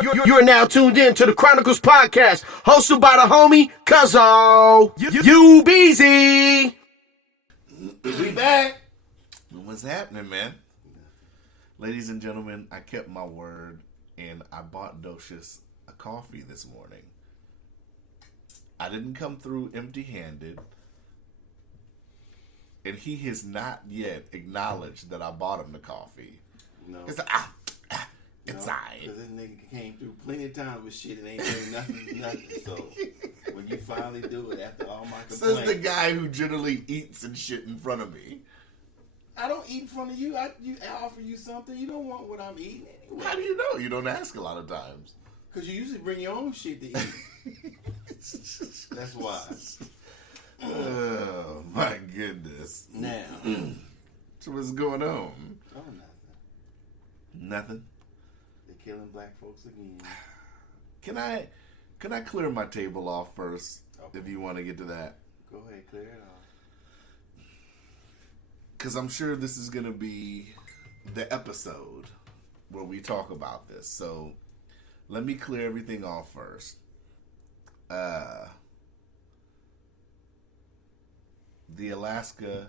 You're now tuned in to the Chronicles Podcast, hosted by the homie Cuzzo. You busy? We back. What's happening, man? Ladies and gentlemen, I kept my word and I bought Docious a coffee this morning. I didn't come through empty-handed, and he has not yet acknowledged that I bought him the coffee. No. It's like, it's alright. Because this nigga came through plenty of times with shit and ain't doing nothing. So when you finally do it after all my complaints. Says the guy who generally eats and shit in front of me. I don't eat in front of you. I offer you something. You don't want what I'm eating anyway. How do you know? You don't ask a lot of times. Because you usually bring your own shit to eat. That's why. Oh, my goodness. Now. So what's going on? Oh, nothing. Nothing? They're killing black folks again. Can I clear my table off first, Okay. if you want to get to that? Go ahead, clear it off. Because I'm sure this is going to be the episode where we talk about this. So let me clear everything off first. The Alaska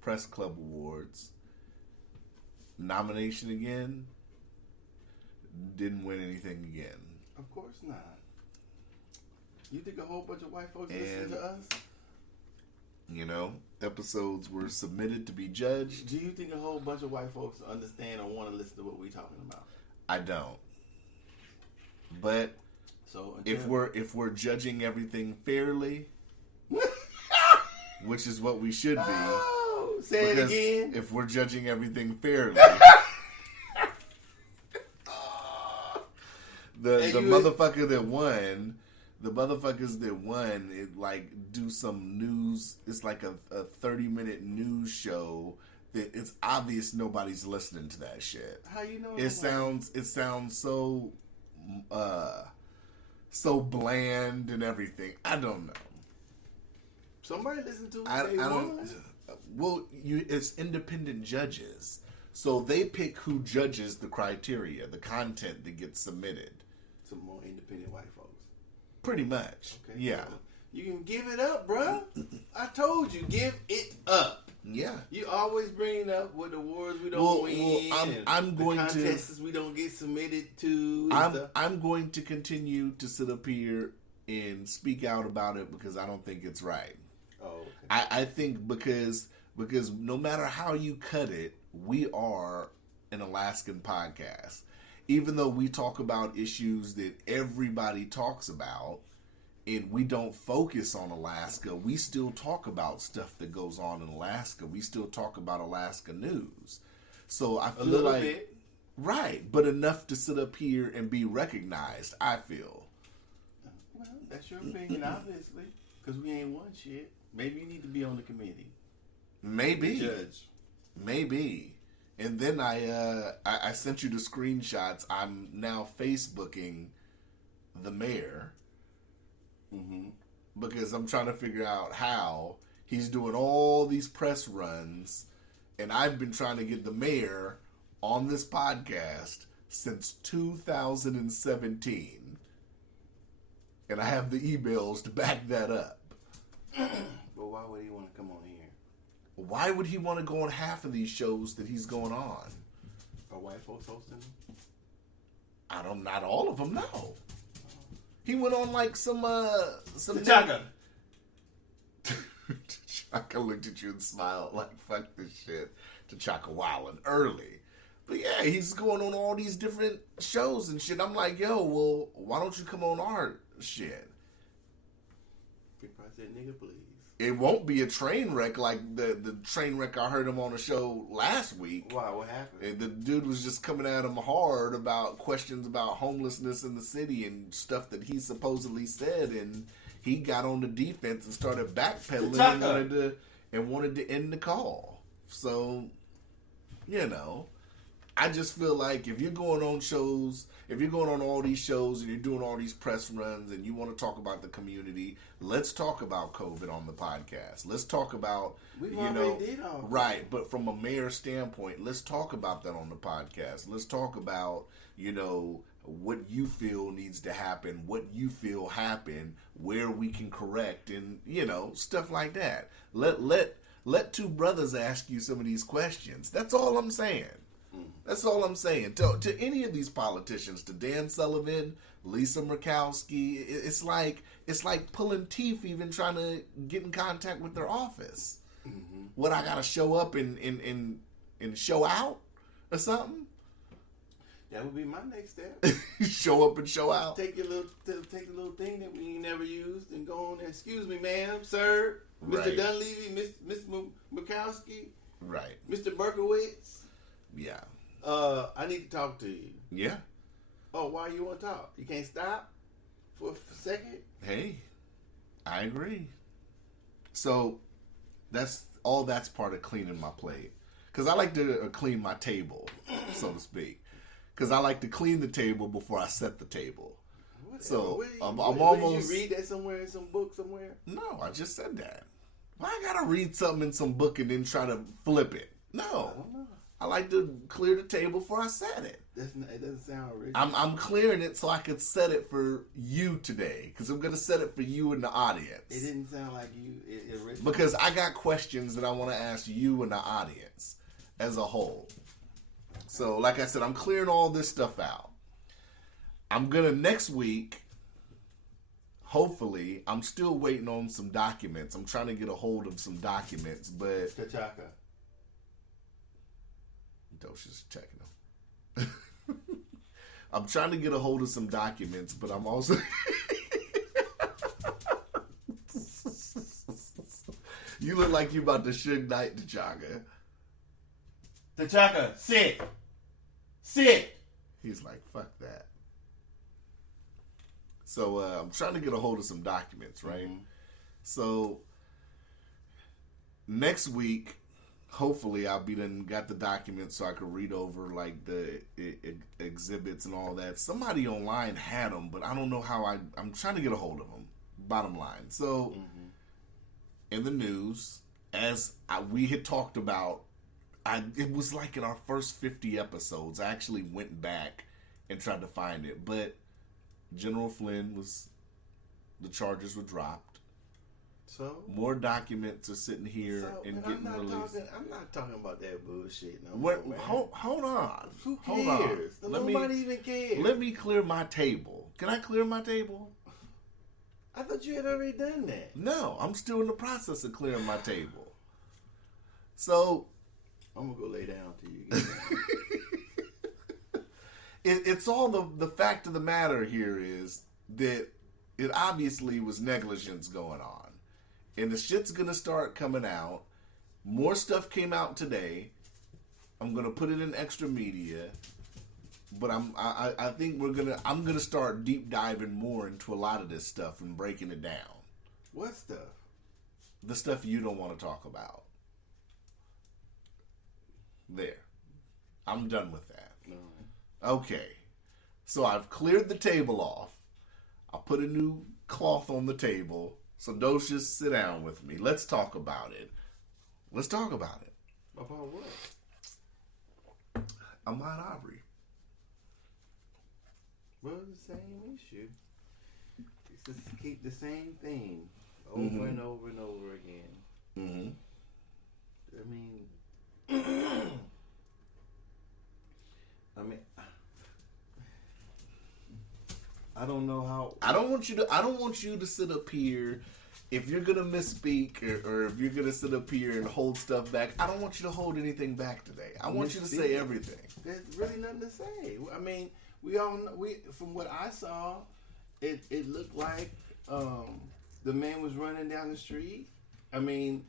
Press Club Awards nomination again, didn't win anything again. Of course not. You think a whole bunch of white folks listen to us? You know, episodes were submitted to be judged. Do you think a whole bunch of white folks understand or want to listen to what we're talking about? I don't. But so if we're judging everything fairly, which is what we should be. Oh, say it again. If we're judging everything fairly, the motherfucker that won. The motherfuckers that won, it like do some news. It's like a 30-minute news show that it's obvious nobody's listening to that shit. How you know? It sounds so so bland and everything. I don't know. Somebody listen to it. I don't. Well, it's independent judges, so they pick who judges the criteria, the content that gets submitted. Some more independent white folks. Pretty much. Okay, yeah. Well, you can give it up, bruh. I told you, give it up. Yeah. You always bring up what awards we don't win. I'm going the contests we don't get submitted to. I'm going to continue to sit up here and speak out about it because I don't think it's right. Oh, okay. I think because no matter how you cut it, we are an Alaskan podcast. Even though we talk about issues that everybody talks about and we don't focus on Alaska, we still talk about stuff that goes on in Alaska. We still talk about Alaska news. So I feel a little like, bit. Right, but enough to sit up here and be recognized, I feel. Well, that's your opinion, obviously, because we ain't won shit. Maybe you need to be on the committee. Maybe. Judge. Maybe. And then I sent you the screenshots. I'm now Facebooking the mayor because I'm trying to figure out how he's doing all these press runs, and I've been trying to get the mayor on this podcast since 2017, and I have the emails to back that up. But why would he want to come on here? Why would he want to go on half of these shows that he's going on? Are white folks hosting them? Not all of them, no. He went on like some T'Chaka. T'Chaka looked at you and smiled like, fuck this shit. T'Chaka wildin' early. But yeah, he's going on all these different shows and shit. I'm like, yo, well, why don't you come on our shit? He probably said, nigga, please. It won't be a train wreck like the train wreck I heard him on a show last week. Why? What happened? And the dude was just coming at him hard about questions about homelessness in the city and stuff that he supposedly said, and he got on the defense and started backpedaling and wanted to end the call. So, you know, I just feel like if you're going on shows, if you're going on all these shows and you're doing all these press runs and you want to talk about the community, let's talk about COVID on the podcast. Let's talk about, right, but from a mayor standpoint, let's talk about that on the podcast. Let's talk about, what you feel needs to happen, what you feel happened, where we can correct, and stuff like that. Let two brothers ask you some of these questions. That's all I'm saying. That's all I'm saying. To any of these politicians, to Dan Sullivan, Lisa Murkowski, it's like pulling teeth even trying to get in contact with their office. Mm-hmm. What, I gotta show up and show out or something? That would be my next step. Show up and show out. Take the little thing that we never used and go on there. Excuse me, ma'am, sir, Mr. Right. Dunleavy, Miss Murkowski, Right. Mr. Berkowitz. Yeah. I need to talk to you. Yeah. Oh, why you want to talk? You can't stop for a second? Hey, I agree. So that's part of cleaning my plate. Because I like to clean my table, so to speak. Because I like to clean the table before I set the table. Whatever. So I'm Did almost... you read that somewhere in some book somewhere? No, I just said that. Why I gotta read something in some book and then try to flip it? No. I don't know. I like to clear the table before I set it. It doesn't sound original. I'm clearing it so I could set it for you today. Because I'm going to set it for you and the audience. It didn't sound like you original. Because I got questions that I want to ask you and the audience as a whole. So, like I said, I'm clearing all this stuff out. I'm going to next week, hopefully, I'm still waiting on some documents. I'm trying to get a hold of some documents, but... T'Chaka. Docious checking them. I'm trying to get a hold of some documents, but I'm also... You look like you about to Suge Knight T'Chaka. T'Chaka, sit. Sit. He's like, fuck that. So I'm trying to get a hold of some documents, right? Mm-hmm. So next week, hopefully I'll be done got the documents so I can read over like the exhibits and all that. Somebody online had them, but I don't know how I'm trying to get a hold of them. Bottom line. So in the news, as we had talked about, it was like in our first 50 episodes, I actually went back and tried to find it, but General Flynn the charges were dropped. So more documents are sitting here and getting released. I'm not talking about that bullshit no more. Hold on. Who cares? Nobody even cares. Let me clear my table. Can I clear my table? I thought you had already done that. No, I'm still in the process of clearing my table. So I'm gonna go lay down till you get down. It's all the fact of the matter here is that it obviously was negligence going on. And the shit's gonna start coming out. More stuff came out today. I'm gonna put it in extra media. But I think I'm gonna start deep diving more into a lot of this stuff and breaking it down. What stuff? The stuff you don't want to talk about. There. I'm done with that. Okay. So I've cleared the table off. I put a new cloth on the table. So Docious, sit down with me. Let's talk about it. About what? Ahmaud Arbery. Well, the same issue. It's just keep the same thing over and over and over again. Mm-hmm. I don't know how. I don't want you to sit up here. If you're gonna misspeak or if you're gonna sit up here and hold stuff back, I don't want you to hold anything back today. I want you to say everything. There's really nothing to say. I mean, from what I saw, it looked like the man was running down the street. I mean,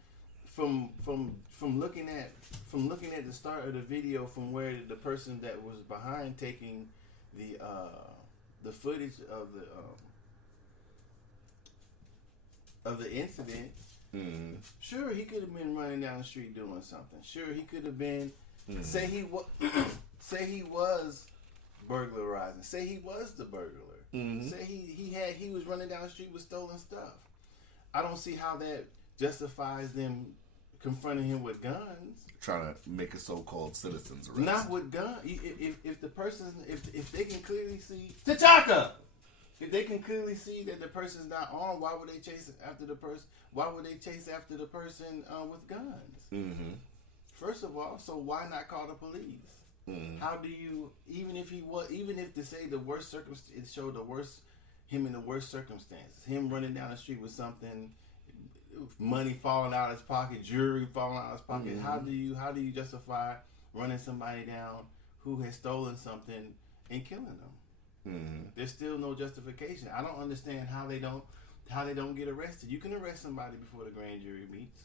from looking at the start of the video, from where the person that was behind taking the footage of the incident. Mm-hmm. Sure, he could have been running down the street doing something. Sure, he could have been say he was burglarizing. Say he was the burglar. Mm-hmm. Say he was running down the street with stolen stuff. I don't see how that justifies them confronting him with guns. Trying to make a so-called citizen's arrest. Not with guns. If the person, if they can clearly see, T'Chaka! if they can clearly see that the person's not armed, why would they chase after the person? Why would they chase after the person with guns? Mm-hmm. First of all, so why not call the police? Mm-hmm. How do you, even if to say the worst circumstance, it showed him in the worst circumstances, him running down the street with something, money falling out of his pocket, jewelry falling out of his pocket. Mm-hmm. How do you justify running somebody down who has stolen something and killing them? Mm-hmm. There's still no justification. I don't understand how they don't get arrested. You can arrest somebody before the grand jury meets.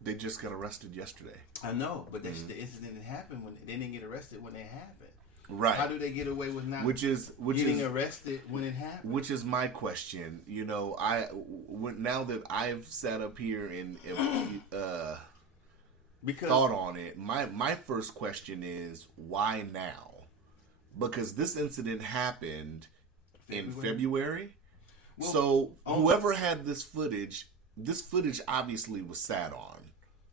They just got arrested yesterday. I know, but the incident that happened when they didn't get arrested when it happened. Right. How do they get away with not getting arrested when it happened? Which is my question. You know, now that I've sat up here and thought on it, my first question is, why now? Because this incident happened in February. Well, so whoever had this footage obviously was sat on.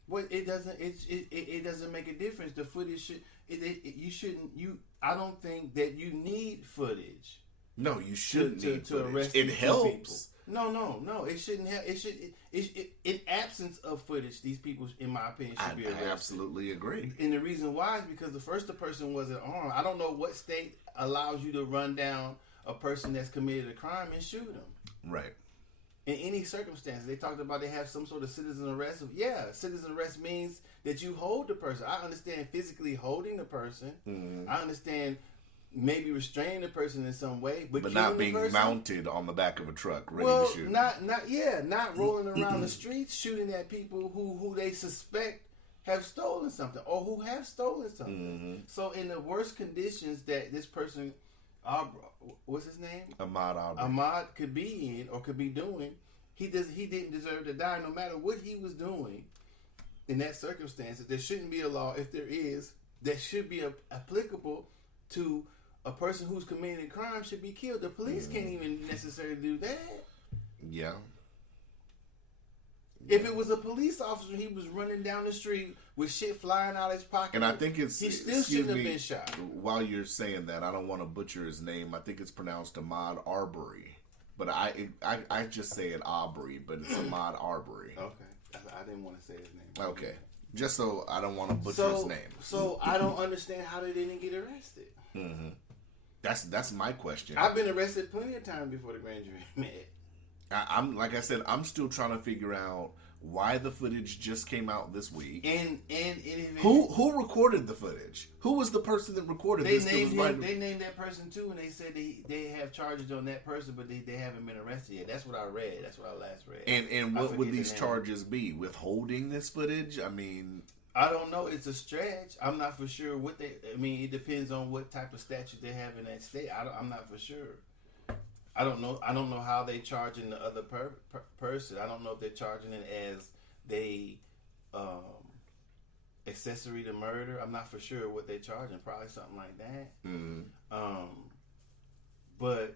Well, it doesn't make a difference. The footage should I don't think that you need footage. No, you shouldn't need to footage. arrest It these helps. People. No. It shouldn't have. In absence of footage, these people, in my opinion, should be arrested. I absolutely agree. And the reason why is because the person wasn't armed. I don't know what state allows you to run down a person that's committed a crime and shoot him. Right. In any circumstance, they talked about they have some sort of citizen arrest. Yeah, citizen arrest means that you hold the person. I understand physically holding the person. Mm-hmm. I understand maybe restraining the person in some way, but not being mounted on the back of a truck ready to shoot. Not rolling around the streets shooting at people who they suspect have stolen something or who have stolen something. Mm-hmm. So in the worst conditions that this person, what's his name? Ahmaud Arbery. Ahmaud could be in or could be doing. He didn't deserve to die, no matter what he was doing. In that circumstance, there shouldn't be a law. If there is, that should be applicable to a person who's committed a crime should be killed. The police can't even necessarily do that. Yeah. If it was a police officer, he was running down the street with shit flying out of his pocket. And I think he still shouldn't have been shot. While you're saying that, I don't want to butcher his name. I think it's pronounced Ahmaud Arbery, but I just say it Aubrey, but it's Ahmaud Arbery. Okay, I didn't want to say his name. Okay, just so I don't want to butcher his name. So I don't understand how they didn't get arrested. Mm-hmm. That's my question. I've been arrested plenty of times before the grand jury met. I'm like I said, I'm still trying to figure out why the footage just came out this week. And who recorded the footage? Who was the person that recorded this? They named that person too, and they said they have charges on that person, but they haven't been arrested yet. That's what I read. That's what I last read. And what would these charges be? Withholding this footage? I mean, I don't know. It's a stretch. I'm not for sure what they. I mean, it depends on what type of statute they have in that state. I'm not for sure. I don't know. I don't know how they charging the other person. I don't know if they're charging it as they accessory to murder. I'm not for sure what they're charging. Probably something like that. Mm-hmm. But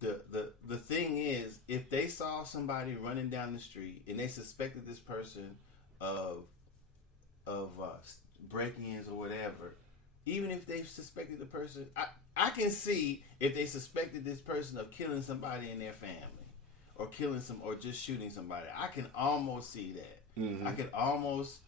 the thing is, if they saw somebody running down the street and they suspected this person of break-ins or whatever, even if they suspected the person, I can see if they suspected this person of killing somebody in their family or or just shooting somebody. I can almost see that. Mm-hmm. I can almost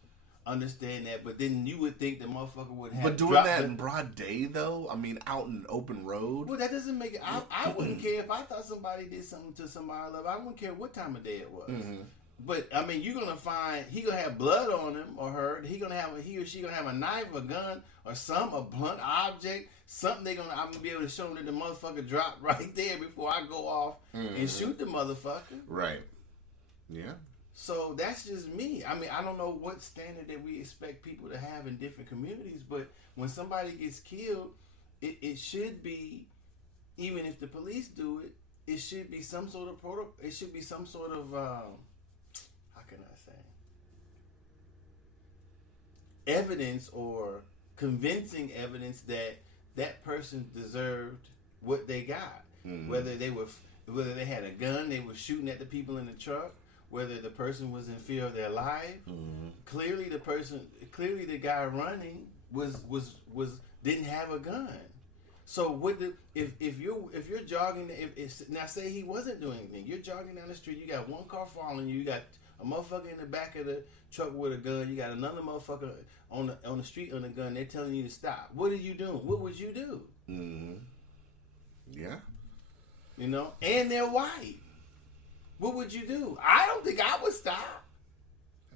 understand that, but then you would think the motherfucker would have. But doing that in broad day, though, I mean, out in open road. Well, that doesn't make it. I wouldn't care if I thought somebody did something to somebody I love. I wouldn't care what time of day it was. Mm-hmm. But I mean, you're gonna find he gonna have blood on him or her. He or she gonna have a knife, a gun, or a blunt object, something. I'm gonna be able to show them that the motherfucker dropped right there before I go off and shoot the motherfucker. Right. Yeah. So that's just me. I mean, I don't know what standard that we expect people to have in different communities, but when somebody gets killed, it should be, even if the police do it, it should be some sort of protocol. It should be some sort of how can I say, evidence or convincing evidence that that person deserved what they got. Mm-hmm. Whether they had a gun, they were shooting at the people in the truck. whether the person was in fear of their life. Clearly, the guy running was didn't have a gun. So if you're jogging, now say he wasn't doing anything, you're jogging down the street, you got one car following you, you got a motherfucker in the back of the truck with a gun, you got another motherfucker on the street on a gun, they're telling you to stop. What are you doing? What would you do? Yeah. You know, and they're white. What would you do? I don't think I would stop.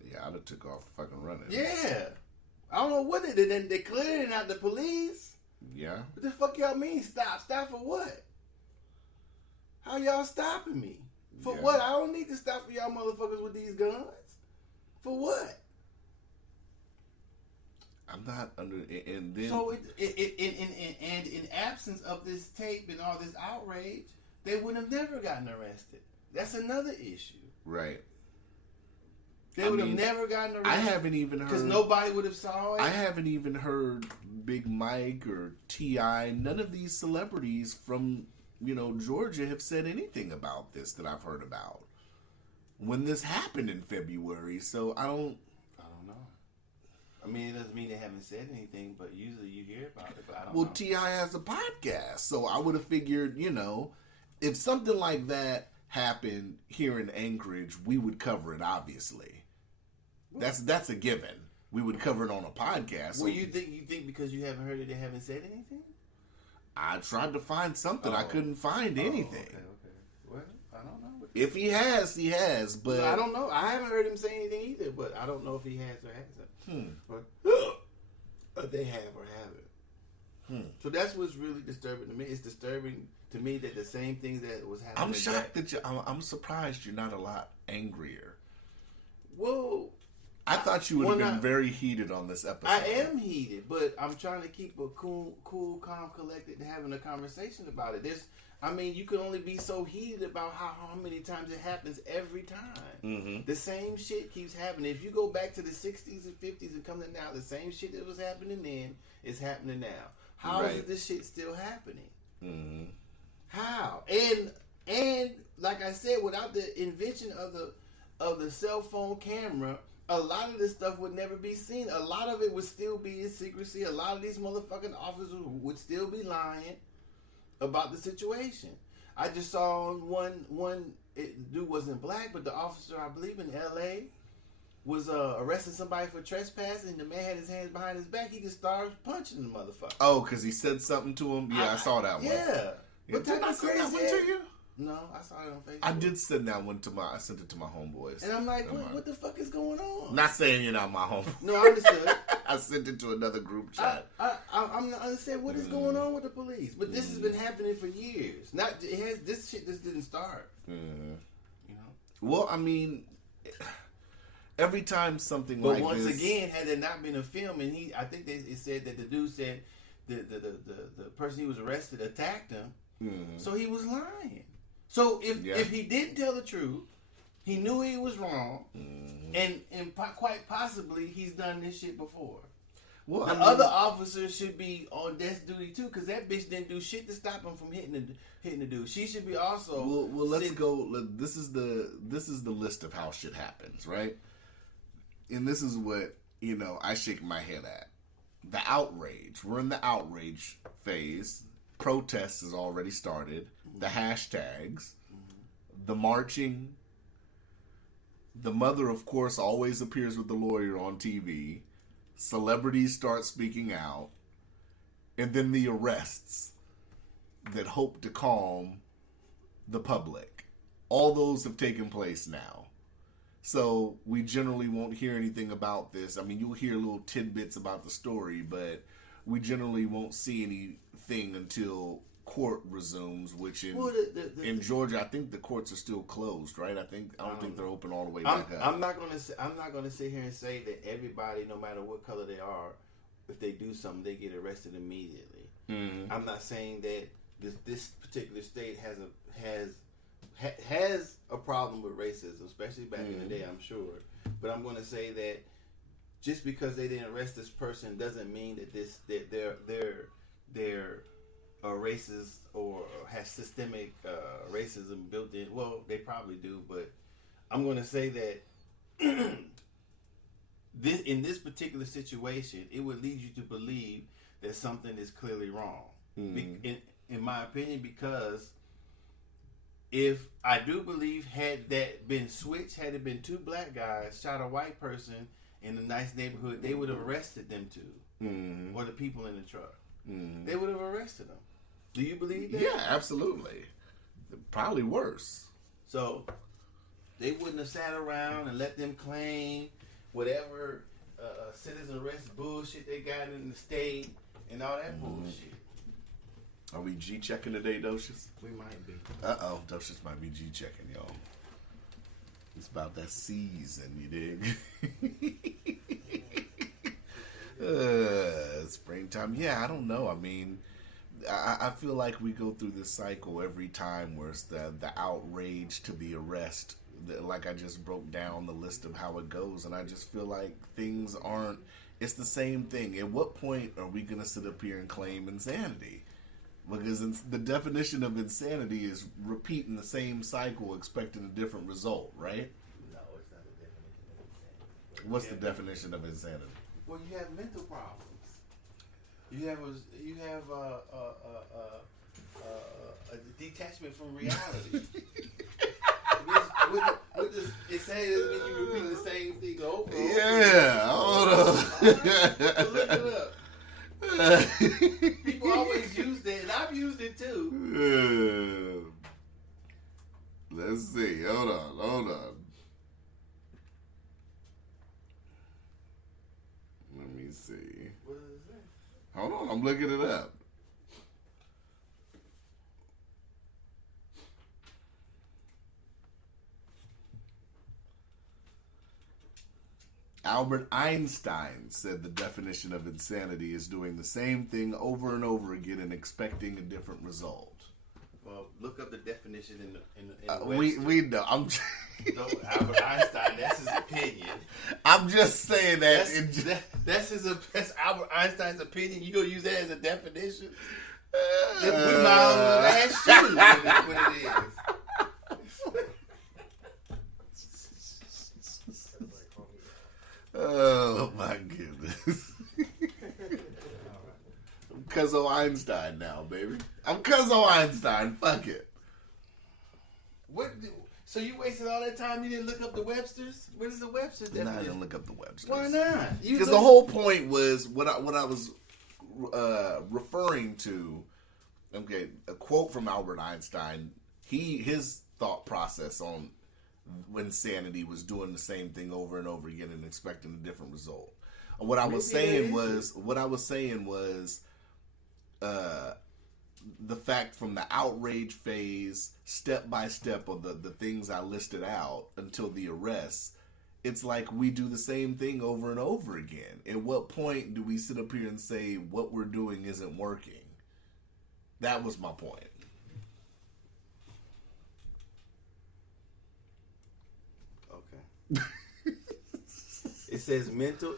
Yeah, I'd have took off fucking running. Yeah. I don't know what they did. They clearing out the police. Yeah. What the fuck y'all mean stop? Stop for what? How y'all stopping me? For what? I don't need to stop for y'all motherfuckers with these guns. For what? I'm not under, and then... So, in absence of this tape and all this outrage, they would have never gotten arrested. That's another issue. Right. They would have never gotten arrested. I haven't even heard... Because nobody would have saw it. I haven't even heard Big Mike or T.I. None of these celebrities from, Georgia have said anything about this that I've heard about. When this happened in February, so I don't know. I mean, it doesn't mean they haven't said anything, but usually you hear about it, but I don't know. Well, T.I. has a podcast, so I would have figured, if something like that happened here in Anchorage, we would cover it, obviously. That's a given. We would cover it on a podcast. Well, you think because you haven't heard it, they haven't said anything? I tried to find something. I couldn't find anything. Okay. Well, I don't know. If he has, but... I don't know. I haven't heard him say anything either, but I don't know if he has or hasn't. But they have or haven't. So that's what's really disturbing to me. It's disturbing to me that the same things that was happening... I'm shocked I'm surprised you're not a lot angrier. Well... I thought you would have been very heated on this episode. I am heated, but I'm trying to keep a cool, calm, collected, and having a conversation about it. You can only be so heated about how many times it happens every time. The same shit keeps happening. If you go back to the 60s and 50s and come to now, the same shit that was happening then is happening now. How is this shit still happening? How? And like I said, without the invention of the cell phone camera, a lot of this stuff would never be seen. A lot of it would still be in secrecy. A lot of these motherfucking officers would still be lying about the situation. I just saw one dude wasn't black, but the officer, I believe in L.A., was arresting somebody for trespassing, and the man had his hands behind his back. He could start punching the motherfucker. Oh, because he said something to him? Yeah, I saw that one. Yeah. What type of crazy that one to you? No, I saw it on Facebook. I did send that one I sent it to my homeboys. And I'm like, what the fuck is going on? Not saying you're not my homeboy. No, I understood. I sent it to another group chat. I'm not understanding what is going on with the police. But this has been happening for years. This shit just didn't start. Well, I mean, every time something but like this... But once again, had there not been a film, and I think it said that the dude said the person he was arrested attacked him, so he was lying. So if he didn't tell the truth, he knew he was wrong, and quite possibly he's done this shit before. Well, other officers should be on desk duty too, because that bitch didn't do shit to stop him from hitting the dude. She should be also. Well, let's go. This is the list of how shit happens, right? And this is what I shake my head at. The outrage. We're in the outrage phase. Protests has already started. The hashtags, the marching. The mother, of course, always appears with the lawyer on TV. Celebrities start speaking out. And then the arrests that hope to calm the public. All those have taken place now. So we generally won't hear anything about this. I mean, you'll hear little tidbits about the story, but we generally won't see anything until court resumes, which in Georgia, I think the courts are still closed, right? I don't think they're open all the way back up. I'm not gonna sit here and say that everybody, no matter what color they are, if they do something, they get arrested immediately. I'm not saying that this particular state has a problem with racism, especially back in the day, I'm sure. But I'm going to say that just because they didn't arrest this person doesn't mean that they're racist or has systemic racism built in. Well, they probably do, but I'm going to say that in this particular situation, it would lead you to believe that something is clearly wrong. In my opinion, because if I do believe, had that been switched, had it been two black guys shot a white person in a nice neighborhood, they would have arrested them too, or the people in the truck. They would have arrested them. Do you believe that? Yeah, absolutely. Probably worse. So they wouldn't have sat around and let them claim whatever citizen arrest bullshit they got in the state and all that bullshit. Are we G-checking today, Docious? We might be. Uh-oh, Docious might be G-checking, y'all. It's about that season, you dig? Springtime. Yeah, I don't know. I mean, I feel like we go through this cycle every time where it's the outrage to the arrest. Like I just broke down the list of how it goes, and I just feel like things aren't... It's the same thing. At what point are we going to sit up here and claim insanity? Because the definition of insanity is repeating the same cycle expecting a different result, right? No, it's not the definition of insanity. What's the definition of insanity? Well, you have mental problems. You have a detachment from reality. What does insanity doesn't mean you repeat the same thing over? Yeah, hold on. Look it up. People always use that, and I've used it too. Let's see. Hold on. Let me see. What does it say? Hold on, I'm looking it up. Albert Einstein said the definition of insanity is doing the same thing over and over again and expecting a different result. Well, look up the definition in the we know. No, Albert Einstein. That's his opinion. I'm just saying that. That's Albert Einstein's opinion. You gonna use that as a definition? We might as well ask you what it is. Oh my goodness. I'm Cuzzo Einstein now, baby. I'm Cuzzo Einstein. Fuck it. So you wasted all that time? You didn't look up the Webster's? What is the Webster's definition? No, I didn't look up the Webster's. Why not? Because the whole point was what I was referring to. Okay, a quote from Albert Einstein. His thought process on insanity was doing the same thing over and over again and expecting a different result. What I was saying was the fact from the outrage phase, step by step of the things I listed out until the arrest, it's like we do the same thing over and over again. At what point do we sit up here and say what we're doing isn't working? That was my point. It says mental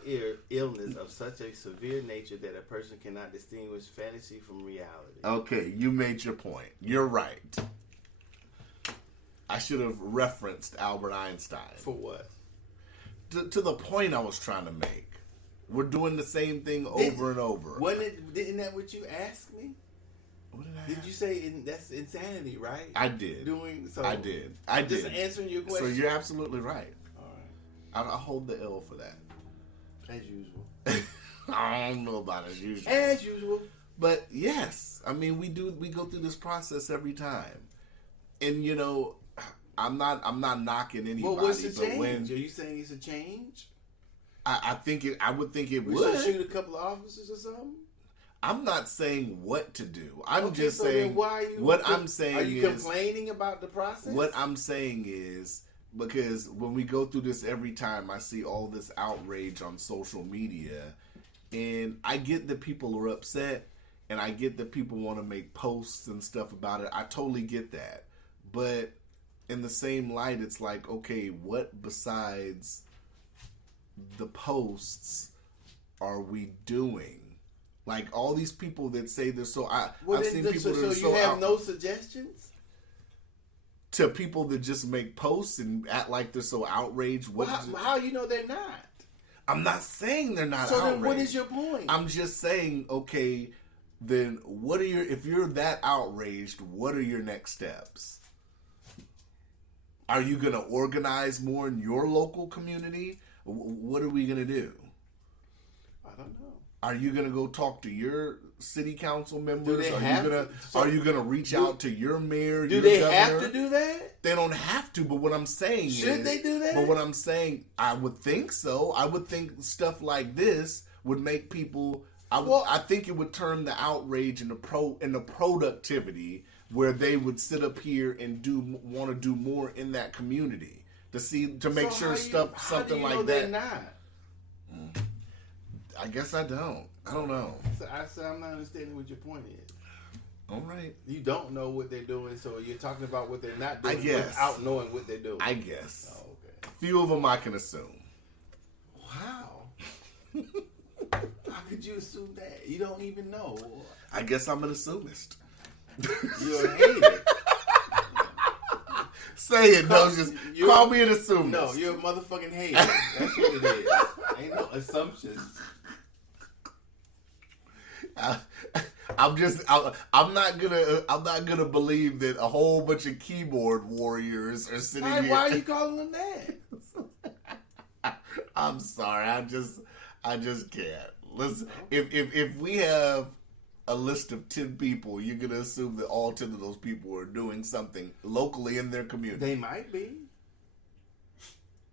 illness of such a severe nature that a person cannot distinguish fantasy from reality. Okay, you made your point. You're right. I should have referenced Albert Einstein. For what? To the point I was trying to make. We're doing the same thing over and over. Didn't that what you asked me? What did I Did you say that's insanity, right? I did. I did. Just answering your question. So you're absolutely right. All right. I hold the L for that. As usual. I don't know about as usual. As usual. But yes, I mean we go through this process every time, and you know, I'm not knocking anybody. Well, what's the but change? Are you saying it's a change? I would think it we would. should shoot a couple of officers or something. I'm not saying what to do. I'm just so saying then why are you, what I'm saying. Are you complaining about the process? What I'm saying is because when we go through this every time, I see all this outrage on social media, and I get that people are upset, and I get that people want to make posts and stuff about it. I totally get that, but in the same light, it's like, okay, what besides the posts are we doing? Like all these people that say this, I've seen people that are so you have no suggestions. to people that just make posts and act like they're so outraged. How you know they're not? I'm not saying they're not so outraged. Then what is your point? I'm just saying, okay, then if you're that outraged, what are your next steps? Are you going to organize more in your local community? What are we going to do? I don't know. Are you going to go talk to your city council members? Are you going to reach out to your mayor? Do they have to do that? They don't have to, but what I'm saying Should they do that? But what I'm saying, I would think so. I would think stuff like this would make people. I think it would turn the outrage into productivity, where they would sit up here and want to do more in that community to make sure something like that. They're not? I guess I don't. I don't know. So I'm not understanding what your point is. All right. You don't know what they're doing, so you're talking about what they're not doing without knowing what they're doing. I guess. Oh, okay. A few of them I can assume. Wow. How could you assume that? You don't even know. I guess I'm an assumist. You're a hater. Say it, Docious. Call me an assumist. No, you're a motherfucking hater. That's what it is. Ain't no assumptions. I'm not gonna believe that a whole bunch of keyboard warriors are sitting here. Why are you calling them that? I'm sorry. I just can't. Listen, if we have a list of 10 people, you're gonna assume that all 10 of those people are doing something locally in their community. They might be.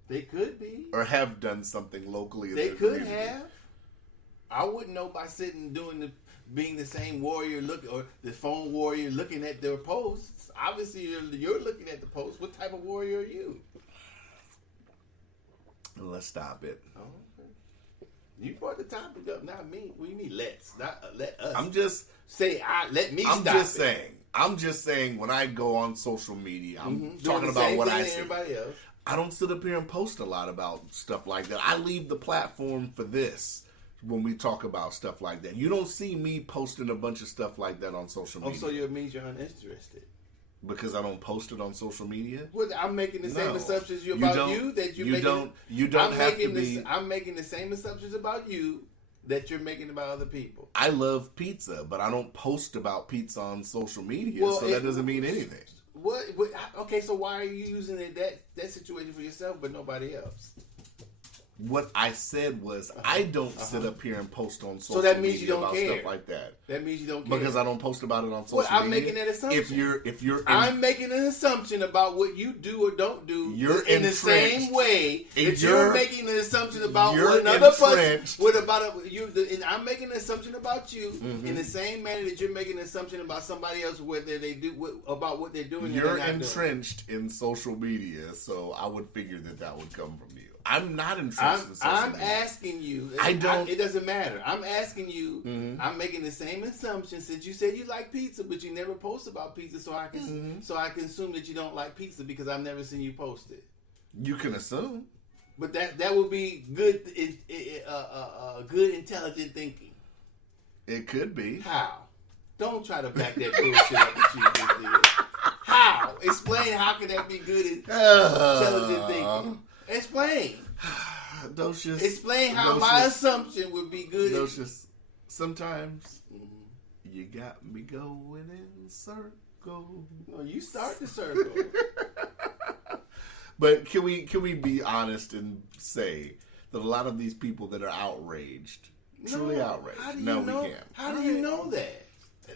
They could be. Or have done something locally in their community. They could have. I wouldn't know by being the same warrior or the phone warrior looking at their posts. Obviously, you're looking at the posts. What type of warrior are you? Let's stop it. Oh, okay. You brought the topic up, not me. What do you mean, let's? Not let us. I'm just say, let me stop. I'm just saying, when I go on social media, I'm talking about what I see. Everybody else. I don't sit up here and post a lot about stuff like that. I leave the platform for this when we talk about stuff like that. You don't see me posting a bunch of stuff like that on social media. Oh, so it means you're uninterested. Because I don't post it on social media? Well, I'm making the same assumptions I'm making the same assumptions about you that you're making about other people. I love pizza, but I don't post about pizza on social media, so that doesn't mean anything. What? Okay, so why are you using that situation for yourself but nobody else? What I said was, I don't sit up here and post on social media. So that means you don't care stuff like that. That means you don't care because I don't post about it on social media. I'm making that assumption. I'm making an assumption about what you do or don't do. In the same way that you're making an assumption about what another person. And I'm making an assumption about you in the same manner that you're making an assumption about somebody else, whether they do about what they're doing. You're entrenched in social media, so I would figure that would come from you. I'm not entrenched in social media. I'm asking you. It doesn't matter. I'm asking you. I'm making the same assumption since you said you like pizza, but you never post about pizza, so I can assume that you don't like pizza because I've never seen you post it. You can assume, but that would be good. Good intelligent thinking. It could be. How? Don't try to back that bullshit up that you just did. How? Explain how can that be good intelligent thinking? Explain. Docious. Explain how my assumption would be good. Docious. Sometimes you got me going in circles. No, you start the circle. But can we be honest and say that a lot of these people that are outraged, truly outraged? We can't. How do you know that?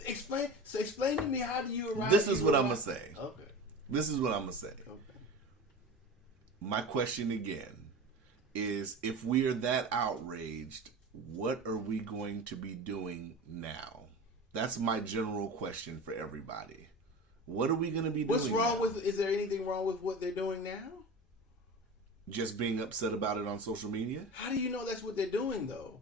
Explain to me, how do you arrive? This is what I'm gonna say. Okay. This is what I'm gonna say. Okay. My question again is, if we are that outraged, what are we going to be doing now? That's my general question for everybody. What are we going to be doing? What's wrong with? Is there anything wrong with what they're doing now? Just being upset about it on social media? How do you know that's what they're doing, though?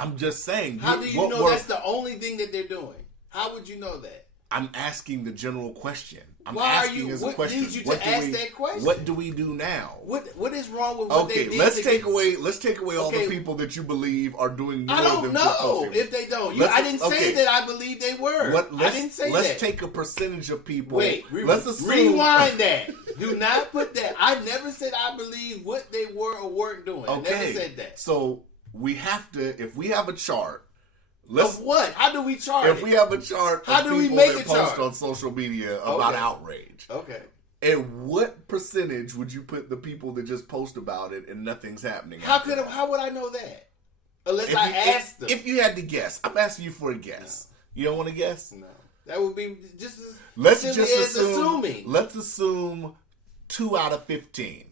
I'm just saying. How do you know that's the only thing that they're doing? How would you know that? I'm asking the general question. I'm Why are asking you? as a What question. leads you to ask that question? What do we do now? What is wrong with what they Okay, did? let's take away all Okay. the people that you believe are doing more I than don't know posting. if they don't. I didn't say okay. that I believe they were. I didn't say that. Let's take a percentage of people. Wait, let's assume. rewind that. Do not put that. I never said I believe what they were or weren't doing. Okay. I never said that. So we have to, if we have a chart. Of what? How do we chart If we have a chart How of do we people make that a post chart? on social media about outrage. Okay. And what percentage would you put the people that just post about it and nothing's happening? How would I know that? Unless I asked them. If you had to guess. I'm asking you for a guess. No. You don't want to guess? No. That would be just as Let's silly just as assume. assuming. Let's assume 2 out of 15.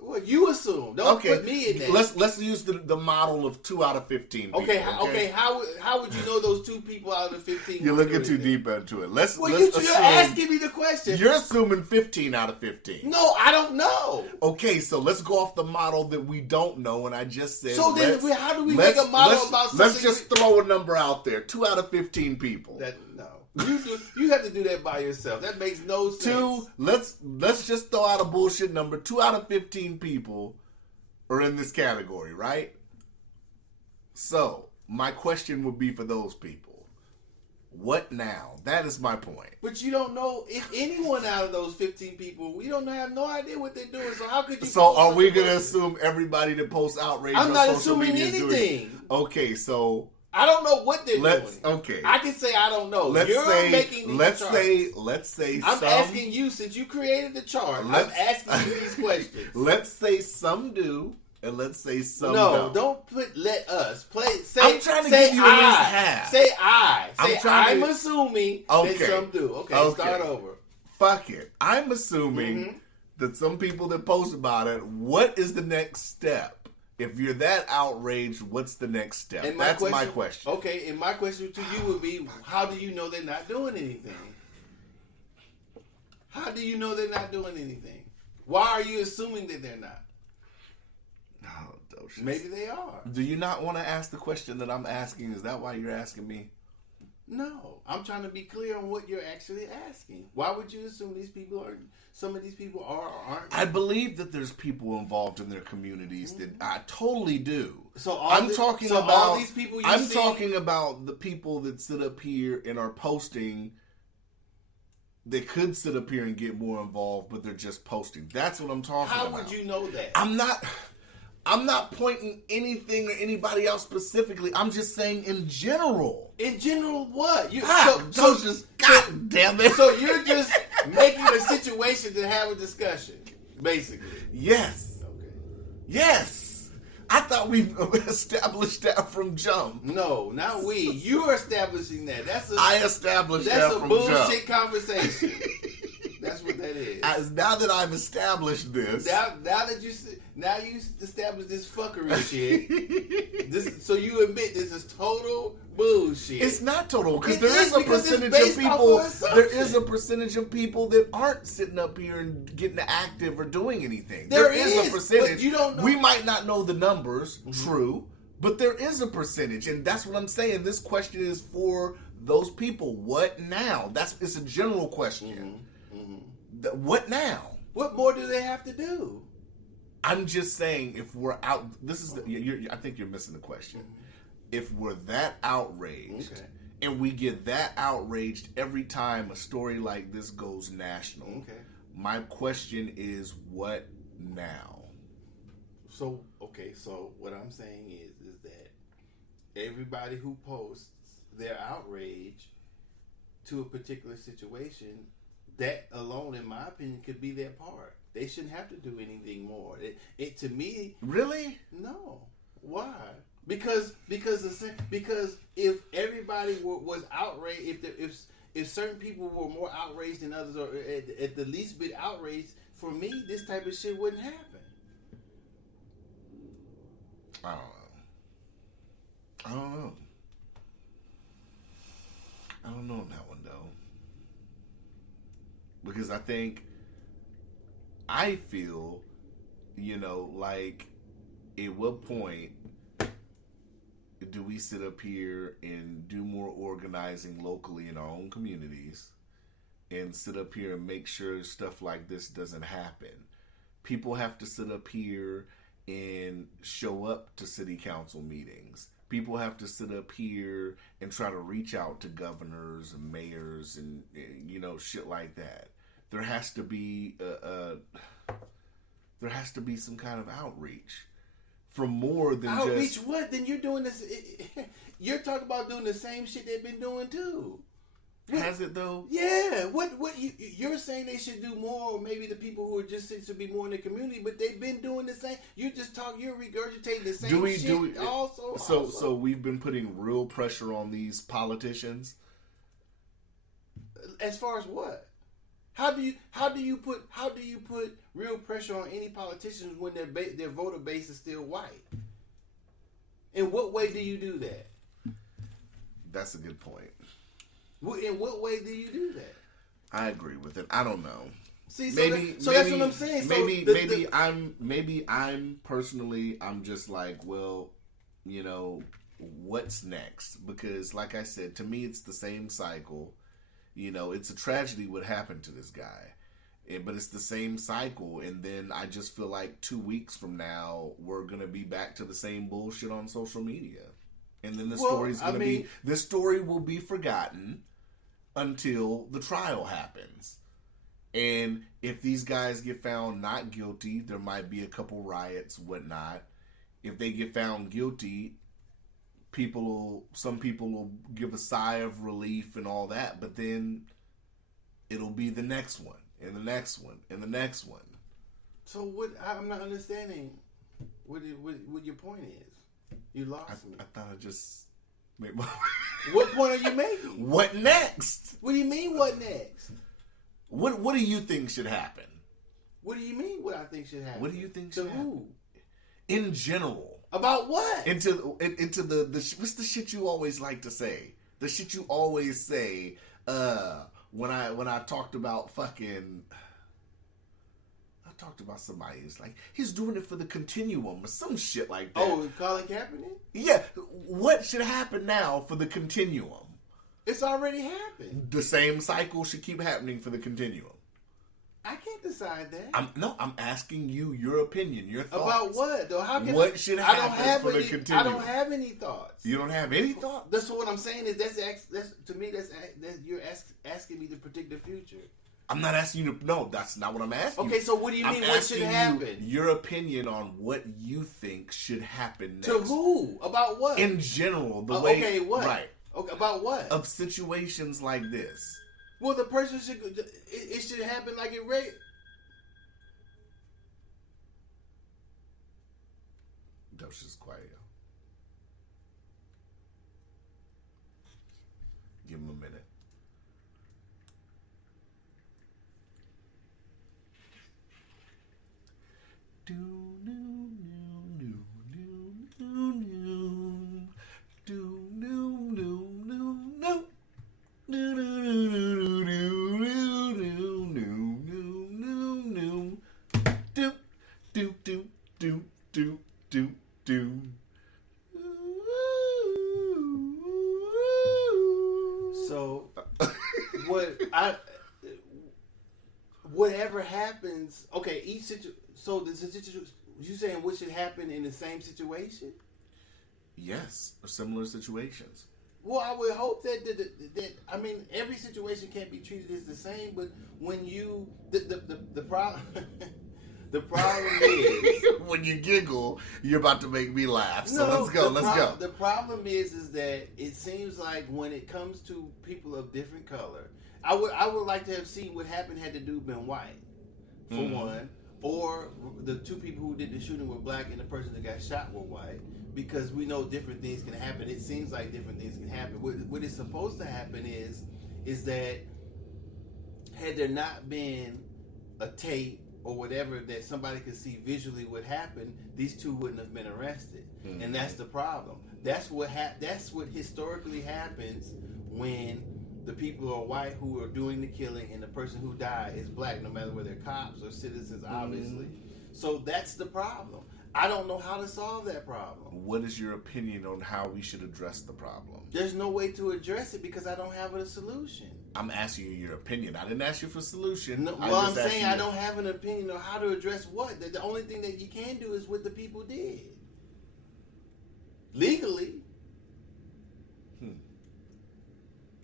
Well, you assume. Don't put me in there. Let's use the model of 2 out of 15. People, okay. How would you know those 2 people out of the 15? You're looking too deep into it. Let's you're assume, asking me the question. You're assuming 15 out of 15. No, I don't know. Okay, so let's go off the model that we don't know, and I just said. So then, how do we make a model about something? Let's just throw a number out there. 2 out of 15 people. No. You have to do that by yourself. That makes no sense. 2. Let's just throw out a bullshit number. 2 out of 15 people are in this category, right? So my question would be for those people: what now? That is my point. But you don't know if anyone out of those 15 people. We don't have no idea what they're doing. So how could you? So are we going to assume everybody that posts outrage I'm on not social assuming media is doing? anything. Okay, so. I don't know what they're doing. Okay. I can say I don't know. Let's You're making these charts. Let's say I'm some, asking you, since you created the chart, I'm asking you these questions. Let's say some do, and let's say some don't. don't. Let us play. Say, I'm trying to give you at least half. Say I. Say I'm to, assuming that some do. Okay, start over. Fuck it. I'm assuming that some people that post about it, what is the next step? If you're that outraged, what's the next step? That's my question. Okay, and my question to you would be, how do you know they're not doing anything? How do you know they're not doing anything? Why are you assuming that they're not? Oh, Docious. Maybe they are. Do you not want to ask the question that I'm asking? Is that why you're asking me? No, I'm trying to be clear on what you're actually asking. Why would you assume some of these people are or aren't? I believe that there's people involved in their communities that I totally do. So I'm talking about all these people talking about the people that sit up here and are posting. They could sit up here and get more involved, but they're just posting. That's what I'm talking about. How would you know that? I'm not pointing anything or anybody else specifically. I'm just saying in general. In general, what? God damn it. So you're just making a situation to have a discussion, basically. Yes. Okay. Yes. I thought we established that from jump. No, not we. You're establishing that. I established that from jump. That's a bullshit conversation. That's what that is. Now that I've established this. Now you established this fuckery shit. So you admit this is total bullshit. It's not total because there is a percentage of people. There is a percentage of people that aren't sitting up here and getting active or doing anything. There is a percentage. But you don't know. We might not know the numbers. True, but there is a percentage, and that's what I'm saying. This question is for those people. What now? It's a general question. What now? What more do they have to do? I'm just saying, if we're out, I think you're missing the question. If we're that outraged, and we get that outraged every time a story like this goes national, my question is, what now? So what I'm saying is that everybody who posts their outrage to a particular situation, that alone, in my opinion, could be their part. They shouldn't have to do anything more. It to me, really, no. Why? Because if everybody was outraged, if certain people were more outraged than others, or at the least bit outraged, for me, this type of shit wouldn't happen. I don't know on that one though, because I feel, like, at what point do we sit up here and do more organizing locally in our own communities and sit up here and make sure stuff like this doesn't happen? People have to sit up here and show up to city council meetings. People have to sit up here and try to reach out to governors and mayors and, you know, shit like that. There has to be some kind of outreach from more than outreach. just What? Then you're doing this. You're talking about doing the same shit they've been doing too. Has it though? Yeah. What you're saying they should do more, or maybe the people who are just should be more in the community, but they've been doing the same. You're regurgitating the same shit. So we've been putting real pressure on these politicians. As far as what? How do you put real pressure on any politicians when their voter base is still white? In what way do you do that? That's a good point. In what way do you do that? I agree with it. I don't know. See, that's what I'm saying. I'm personally, I'm just like, well, you know, what's next? Because, like I said, to me, it's the same cycle. You know, it's a tragedy what happened to this guy, but it's the same cycle. And then I just feel like 2 weeks from now, we're gonna be back to the same bullshit on social media. And then this story will be forgotten until the trial happens. And if these guys get found not guilty, there might be a couple riots, whatnot. If they get found guilty, some people will give a sigh of relief and all that, but then it'll be the next one, and the next one, and the next one. So what? I'm not understanding what your point is. You lost me. I thought I just made my... What point are you making? What next? What do you mean, what next? What do you think should happen? What do you mean, what I think should happen? What do you think should happen? To who? In general. About what? Into the what's the shit you always like to say? The shit you always say when I talked about fucking... talked about somebody who's like, he's doing it for the continuum or some shit like that. Oh, Colin Kaepernick? Yeah. What should happen now for the continuum? It's already happened. The same cycle should keep happening for the continuum. I can't decide that. I'm asking you your opinion, your thoughts. About what, though? What should happen for the continuum? I don't have any thoughts. You don't have any thoughts? That's what I'm saying is that's to me that's you're asking me to predict the future. I'm not asking you to... No, that's not what I'm asking. Okay, so what do you mean what should happen? Your opinion on what you think should happen next. To who? About what? In general, the way... Okay, what? Right. Okay, about what? Of situations like this. Well, the person should... It should happen like it right. Docious is quiet, yo. Give him a minute. Do no no no no no do no no no no no no no no no do do do do do do do. So whatever happens, okay, each situation. So the situation, you saying what should happen in the same situation? Yes, or similar situations. Well, I would hope that I mean, every situation can't be treated as the same, but when you the problem the problem is when you giggle, you're about to make me laugh. So let's go. The problem is that it seems like when it comes to people of different color, I would like to have seen what happened had the dude been white, for one. Or the two people who did the shooting were black and the person that got shot were white, because we know different things can happen. It seems like different things can happen. What is supposed to happen is that had there not been a tape or whatever that somebody could see visually what happened, these two wouldn't have been arrested. Mm-hmm. And that's the problem. That's what historically happens when the people are white who are doing the killing and the person who died is black, no matter whether they're cops or citizens, obviously. So that's the problem. I don't know how to solve that problem. What is your opinion on how we should address the problem? There's no way to address it because I don't have a solution. I'm asking you your opinion. I didn't ask you for a solution. No, well, I'm saying I don't have an opinion on how to address what. The only thing that you can do is what the people did. Legally.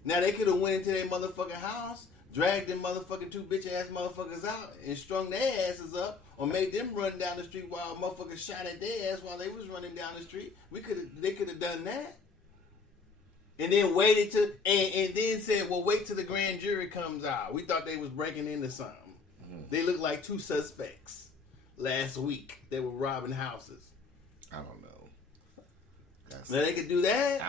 Now, they could have went into their motherfucking house, dragged them motherfucking two bitch-ass motherfuckers out, and strung their asses up, or made them run down the street while motherfuckers shot at their ass while they was running down the street. They could have done that. And then waited to, and then said, well, wait till the grand jury comes out. We thought they was breaking into something. Mm-hmm. They looked like two suspects last week. They were robbing houses. I don't know. Now they could do that.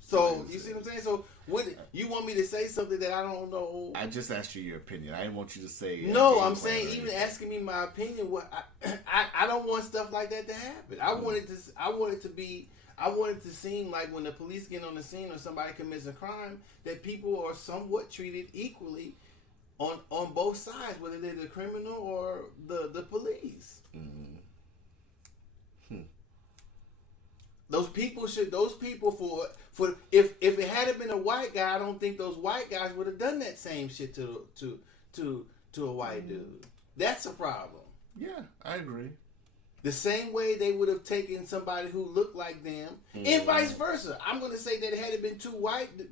So crazy. you see what I'm saying? So what you want me to say something that I don't know? I just asked you your opinion. I didn't want you to say. No, I'm saying even asking me my opinion. What I don't want stuff like that to happen. I want it to seem like when the police get on the scene or somebody commits a crime, that people are somewhat treated equally on both sides, whether they're the criminal or the police. Mm-hmm. Those people for if it had been a white guy, I don't think those white guys would have done that same shit to a white dude. That's a problem. Yeah, I agree. The same way they would have taken somebody who looked like them, and vice versa. I'm going to say that had it been two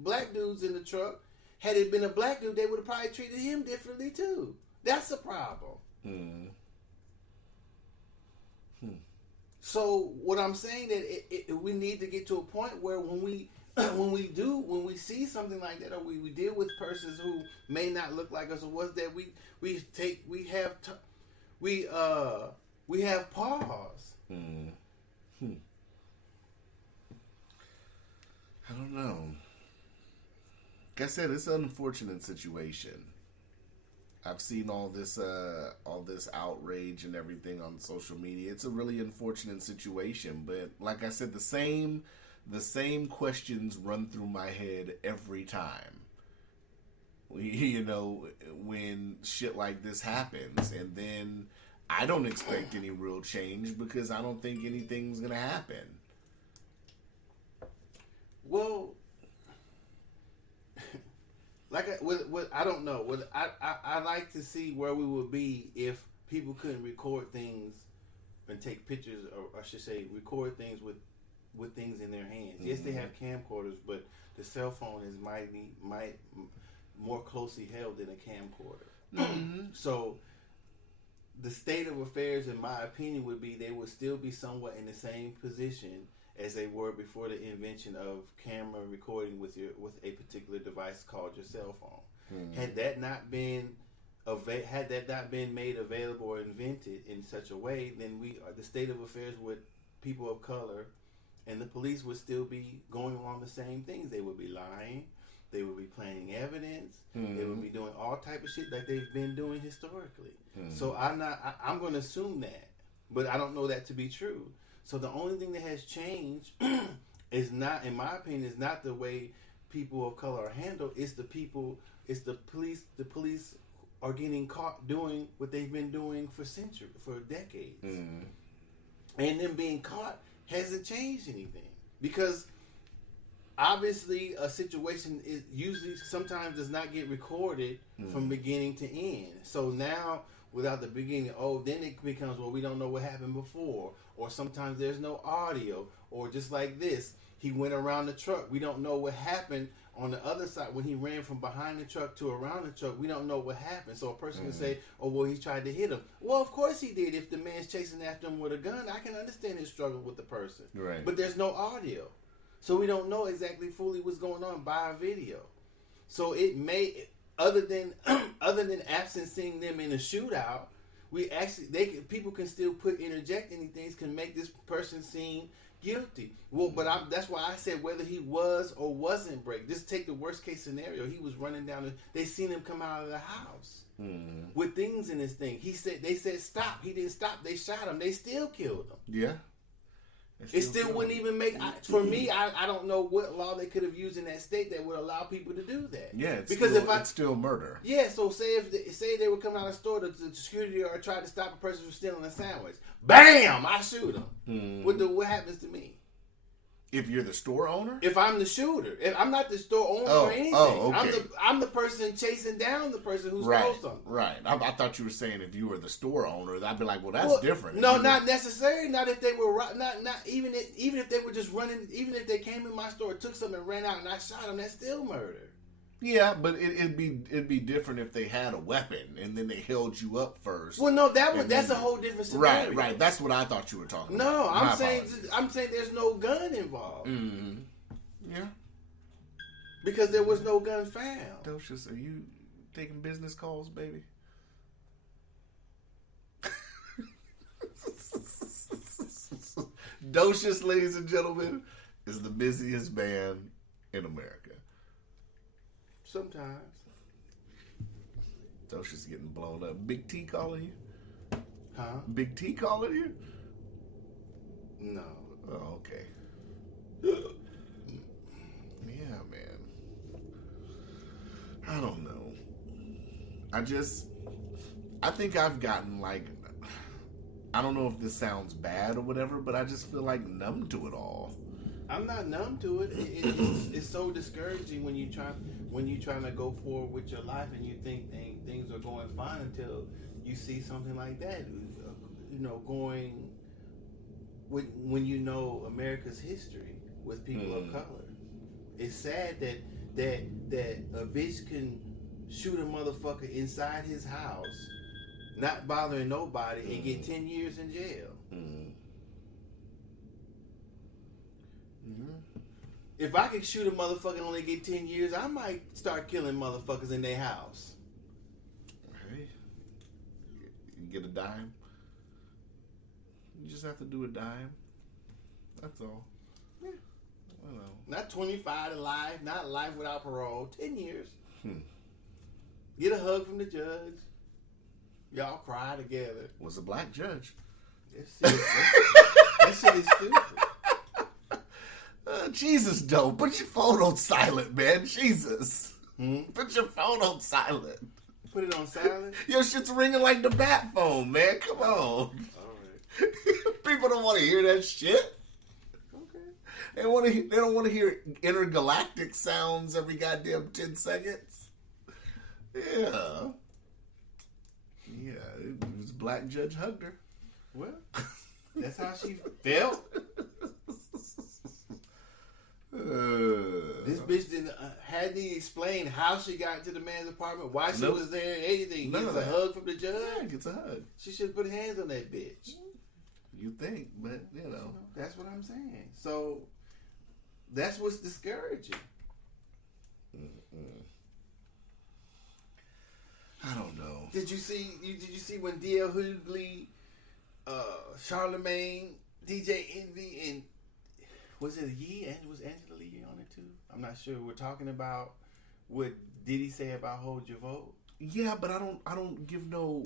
black dudes in the truck, had it been a black dude, they would have probably treated him differently too. That's a problem. So what I'm saying that we need to get to a point where when we see something like that, or we deal with persons who may not look like us, or was that we have pause. I don't know. Like I said, it's an unfortunate situation. I've seen all this outrage and everything on social media. It's a really unfortunate situation, but like I said, the same questions run through my head every time. You know, when shit like this happens, and then I don't expect any real change because I don't think anything's gonna happen. Well, I don't know. I like to see where we would be if people couldn't record things and take pictures, or I should say, record things with things in their hands. Mm-hmm. Yes, they have camcorders, but the cell phone is might more closely held than a camcorder. Mm-hmm. So the state of affairs, in my opinion, would be they would still be somewhat in the same position as they were before the invention of camera recording with a particular device called your cell phone. Mm-hmm. Had that not been made available or invented in such a way, then the state of affairs with people of color and the police would still be going on the same things. They would be lying. They would be planting evidence. Mm-hmm. They would be doing all type of shit like they've been doing historically. Mm-hmm. So I'm going to assume that, but I don't know that to be true. So the only thing that has changed is not, in my opinion, is not the way people of color are handled. It's the police. The police are getting caught doing what they've been doing for decades. Mm-hmm. And them being caught hasn't changed anything, because obviously a situation is usually sometimes does not get recorded from beginning to end. So now, without the beginning, then it becomes, well, we don't know what happened before. Or sometimes there's no audio. Or just like this, he went around the truck. We don't know what happened on the other side. When he ran from behind the truck to around the truck, we don't know what happened. So a person can say, oh, well, he tried to hit him. Well, of course he did. If the man's chasing after him with a gun, I can understand his struggle with the person. Right. But there's no audio. So we don't know exactly fully what's going on by a video. So it may, other than absencing them in a shootout, people can still interject any things can make this person seem guilty. Well, but that's why I said whether he was or wasn't break. Just take the worst case scenario. He was running down. They seen him come out of the house with things in his thing. They said stop. He didn't stop. They shot him. They still killed him. Yeah. It still wouldn't even make. For me, I don't know what law they could have used in that state that would allow people to do that. Yeah, because it's still murder. Yeah, so say they were coming out of the store, the security or tried to stop a person from stealing a sandwich. Bam! I shoot them. What happens to me? If you're the store owner? If I'm the shooter. If I'm not the store owner or anything. Okay. I'm the person chasing down the person who stole something. Right. I thought you were saying if you were the store owner, I'd be like, well, that's different. No, not necessarily. Not if they were not even if they were just running. Even if they came in my store, took something and ran out, and I shot them, that's still murder. Yeah, but it'd be different if they had a weapon and then they held you up first. Well, no, that's a whole different scenario. Right. That's what I thought you were talking about. No, I'm saying there's no gun involved. Mm-hmm. Yeah. Because there was no gun found. Docious, are you taking business calls, baby? Docious, ladies and gentlemen, is the busiest man in America. Sometimes. Docious getting blown up. Big T calling you? Huh? Big T calling you? No. Oh, okay. Yeah, man. I don't know. I think I've gotten I don't know if this sounds bad or whatever, but I just feel like numb to it all. I'm not numb to it. It's so discouraging when you're trying to go forward with your life and you think things are going fine until you see something like that. Going when you know America's history with people of color. It's sad that a bitch can shoot a motherfucker inside his house, not bothering nobody, and get 10 years in jail. If I could shoot a motherfucker and only get 10 years, I might start killing motherfuckers in their house. Hey, you get a dime. You just have to do a dime. That's all. Yeah. Not 25 to life, not life without parole. 10 years. Get a hug from the judge. Y'all cry together. Was a black judge. That shit is stupid. Jesus, don't put your phone on silent, man. Jesus, put your phone on silent. Put it on silent. Your shit's ringing like the bat phone, man. Come on. All right. People don't want to hear that shit. Okay. They don't want to hear intergalactic sounds every goddamn 10 seconds. Yeah. This black judge hugged her. Well, that's how she felt. This bitch hadn't explained how she got into the man's apartment, why she was there, anything. Gets a hug from the judge. Yeah, gets a hug. She should put hands on that bitch. You think, but that's what I'm saying. So that's what's discouraging. I don't know. Did you see when D.L. Hughley, Charlemagne, DJ Envy, and was it Yee and was Angela Lee on it too? I'm not sure. We're talking about what Diddy say about Hold Your Vote. Yeah, but I don't give no.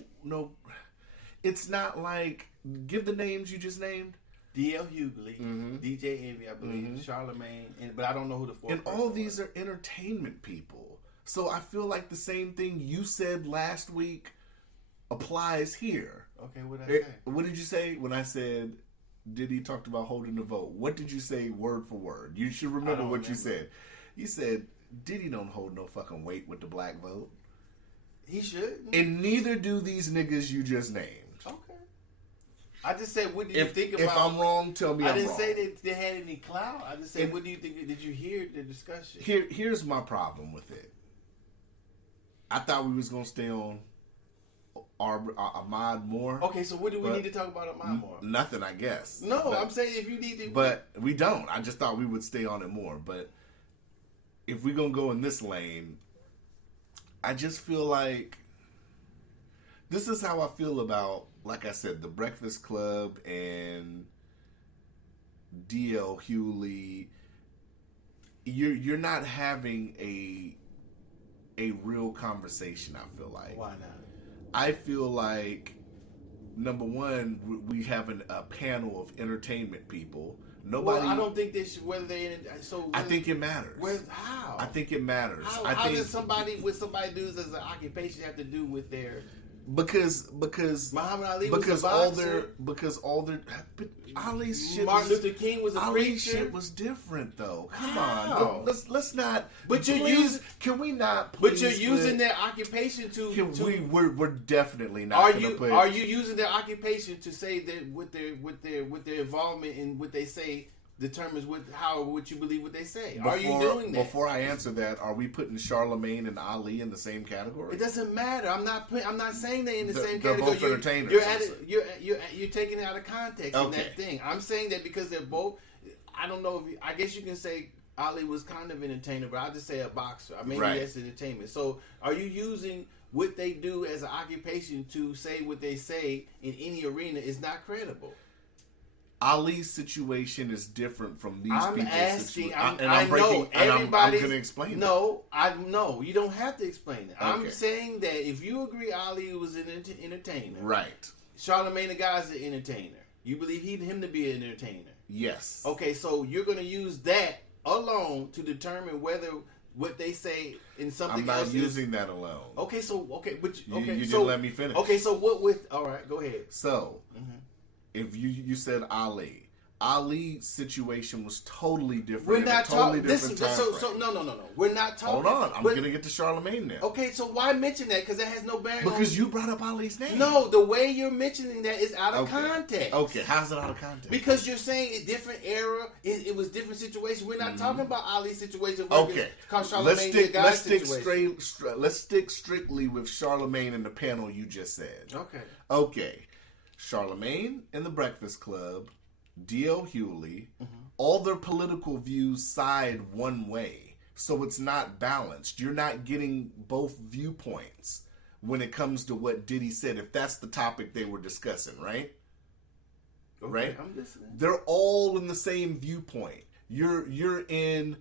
It's not like give the names you just named. D.L. Hughley, DJ Envy, I believe, Charlemagne, but I don't know who the fourth. And all these are entertainment people. So I feel like the same thing you said last week applies here. Okay, what did I say? What did you say when I said Diddy talked about holding the vote? What did you say word for word? You should remember what you said. You said Diddy don't hold no fucking weight with the black vote. He should. And neither do these niggas you just named. Okay. I just said, what do you think about... If I'm wrong, tell me I'm wrong. I didn't say that they had any clout. I just said, what do you think... Did you hear the discussion? Here's my problem with it. I thought we was going to stay on Ahmaud more. Okay, so what do we need to talk about Ahmaud more? Nothing, I guess. No, but I'm saying if you need to... But we don't. I just thought we would stay on it more. But if we're going to go in this lane, I just feel like... This is how I feel about, like I said, The Breakfast Club and D.L. Hughley. You're not having a real conversation, I feel like. Why not? I feel like number one, we have a panel of entertainment people. Nobody. Well, I don't think they should. Whether they I think it matters. How? I think it matters. How does somebody does as an occupation have to do with their? Because Muhammad Ali because was a boxer. all their but Ali's shit Martin Luther King was a Ali's preacher. shit was different though. Come How? on, let's not. But you're please, can we not? But you're using their occupation to. We're definitely not. Are you using their occupation to say that with their involvement in what they say determines what you believe what they say? Are you doing that? Before I answer that, are we putting Charlemagne and Ali in the same category? It doesn't matter. I'm not saying they're in the same they're category. both entertainers. You're taking it out of context in that thing. I'm saying that because they're both. I don't know if I guess you can say Ali was kind of an entertainer, but I'll just say a boxer. I mean, that's entertainment. So, are you using what they do as an occupation to say what they say in any arena is not credible? Ali's situation is different from these people's situation. I'm going to explain No, you don't have to explain it. Okay. I'm saying that if you agree Ali was an entertainer. Right. Charlemagne the Guy is an entertainer. You believe him to be an entertainer. Yes. Okay, so you're going to use that alone to determine whether what they say in something else. I'm not using that alone. Okay, so you didn't let me finish. Okay, so what with? All right, go ahead. So, if you said Ali's situation was totally different. We're not talking. So no. We're not talking. Hold on, I'm going to get to Charlemagne now. Okay, so why mention that? Because that has no bearing. Because you brought up Ali's name. No, the way you're mentioning that is out of context. Okay, how's it out of context? Because you're saying a different era. It was different situation. We're not talking about Ali's situation. Let's stick strictly with Charlemagne and the panel you just said. Okay. Charlemagne and the Breakfast Club, D.L. Hewley, all their political views side one way. So it's not balanced. You're not getting both viewpoints when it comes to what Diddy said, if that's the topic they were discussing, right? Okay, right? I'm listening. They're all in the same viewpoint. You're in...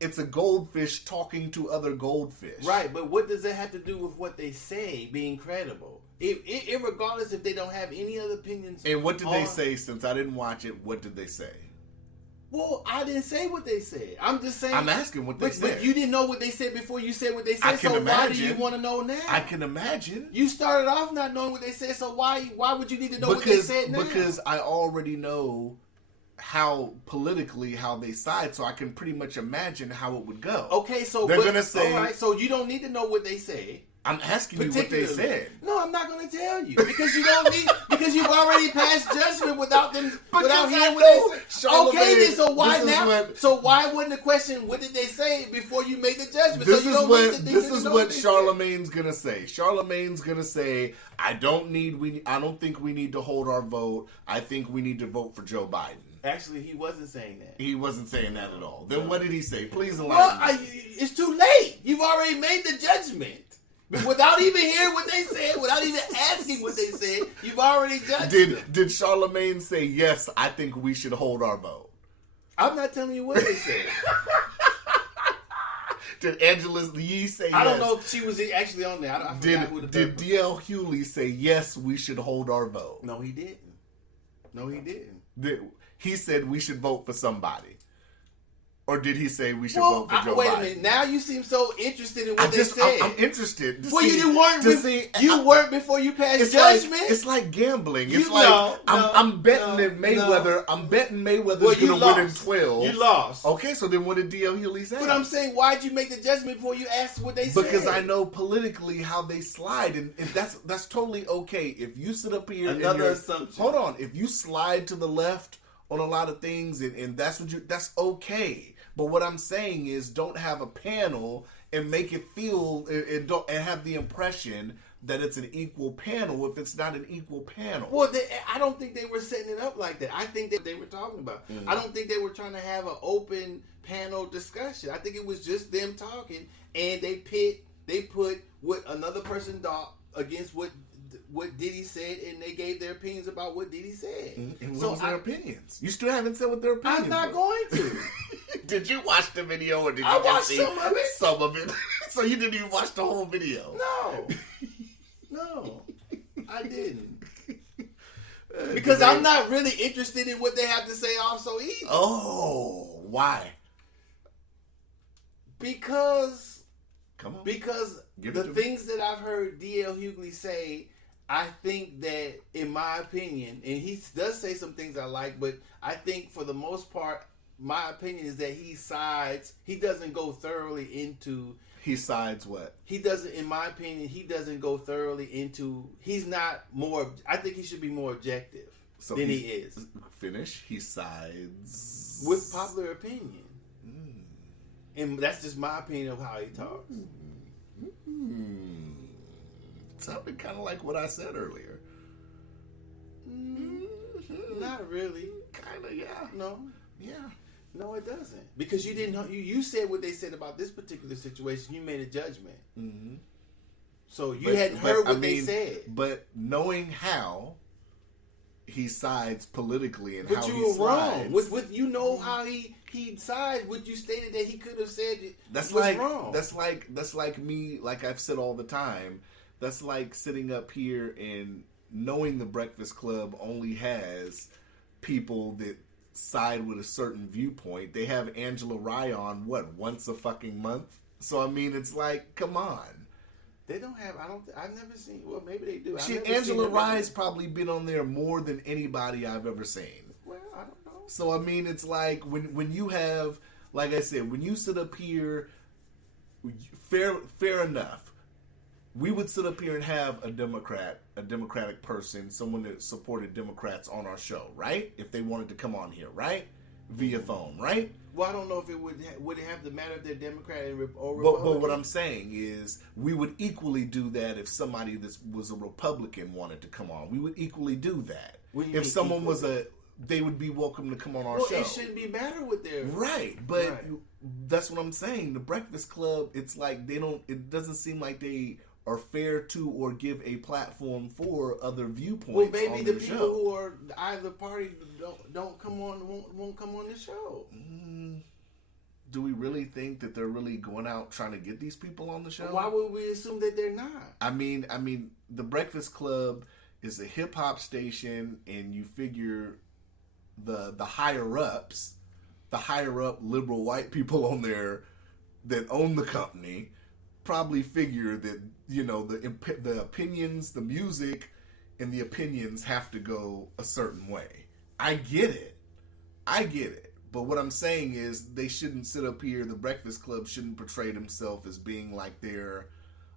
It's a goldfish talking to other goldfish. Right, but what does that have to do with what they say being credible? Regardless if they don't have any other opinions. And what did they say? Since I didn't watch it, what did they say? Well, I didn't say what they said. I'm just saying. I'm asking what they said. But you didn't know what they said before you said what they said. I can imagine. Why do you want to know now? I can imagine. You started off not knowing what they said, so why would you need to know what they said now? Because I already know how they side, so I can pretty much imagine how it would go. Okay, so they're gonna say, all right, so you don't need to know what they say. I'm asking you what they said. No, I'm not going to tell you because you don't need because you've already passed judgment without hearing what they say. Okay, then so why now? So why wasn't the question what did they say before you made the judgment? This is what Charlemagne's gonna say. Charlemagne's gonna say, I don't think we need to hold our vote. I think we need to vote for Joe Biden. Actually, he wasn't saying that. He wasn't saying that at all. Then what did he say? Please enlighten me. It's too late. You've already made the judgment. Without even hearing what they said, without even asking what they said, you've already judged them. Did Charlemagne say, yes, I think we should hold our vote? I'm not telling you what they said. Did Angela Yee say yes? I don't know if she was actually on there. I forgot who the Did D.L. Hewley say, yes, we should hold our vote? No, he didn't. He said we should vote for somebody. Or did he say we should vote for Joe Biden? Wait a minute. Now you seem so interested in what they said. I'm interested. You weren't before you passed judgment. It's like gambling. I'm betting Mayweather. I'm betting Mayweather's going to win in 12. You lost. Okay, so then what did D.L. Hewley say? But I'm saying, why'd you make the judgment before you asked what they said? Because I know politically how they slide, and that's totally okay. If you sit up here, assumption. Hold on. If you slide to the left on a lot of things, and that's okay. But what I'm saying is, don't have a panel and make it feel and have the impression that it's an equal panel if it's not an equal panel. Well, I don't think they were setting it up like that. I think that they were talking about. Mm-hmm. I don't think they were trying to have an open panel discussion. I think it was just them talking, and they put what another person thought against what Diddy said, and they gave their opinions about what Diddy said. Mm-hmm. And what was their opinions? You still haven't said what their opinions I'm not going to. Did you watch the video, or did you watched see some of it? Some of it. So you didn't even watch the whole video? No, I didn't. Because I'm not really interested in what they have to say also either. Oh, why? Because Come on. Because the things that I've heard D.L. Hughley say, I think that, in my opinion, and he does say some things I like, but I think for the most part, my opinion is that he doesn't go thoroughly into... He sides what? He doesn't, in my opinion, he doesn't go thoroughly into... He's not more... I think he should be more objective than he is. Finish. He sides... With popular opinion. And that's just my opinion of how he talks. Sounded kind of like what I said earlier. Not really. Kind of, yeah. No. Yeah. No, it doesn't. Because you didn't. You said what they said about this particular situation. You made a judgment. Mm-hmm. So you hadn't heard what they said. But knowing how he sides politically and but how you he were slides, wrong. With you know how he sides. What you stated that he could have said that's was like wrong. That's like me. Like I've said all the time. That's like sitting up here and knowing the Breakfast Club only has people that side with a certain viewpoint. They have Angela Rye on once a fucking month. So I mean, it's like, come on. They don't have. I've never seen. Well, maybe they do. Angela Rye's probably been on there more than anybody I've ever seen. Well, I don't know. So I mean, it's like when you have, like I said, when you sit up here, fair enough. We would sit up here and have a Democratic person, someone that supported Democrats on our show, right? If they wanted to come on here, right? Via phone, right? Well, I don't know if it would it have to matter if they're Democrat or Republican. But what I'm saying is we would equally do that if somebody that was a Republican wanted to come on. We would equally do that. If someone was they would be welcome to come on our show. It shouldn't be matter with their... Right, but that's what I'm saying. The Breakfast Club, it's like it doesn't seem like they are fair to or give a platform for other viewpoints. Well, maybe on the their people show. who are either party don't come on, won't come on the show. Do we really think that they're really going out trying to get these people on the show? Why would we assume that they're not? I mean, the Breakfast Club is a hip hop station, and you figure the higher up liberal white people on there that own the company probably figure that, you know, the opinions, the music, and the opinions have to go a certain way. I get it. But what I'm saying is they shouldn't sit up here, the Breakfast Club shouldn't portray themselves as being like they're,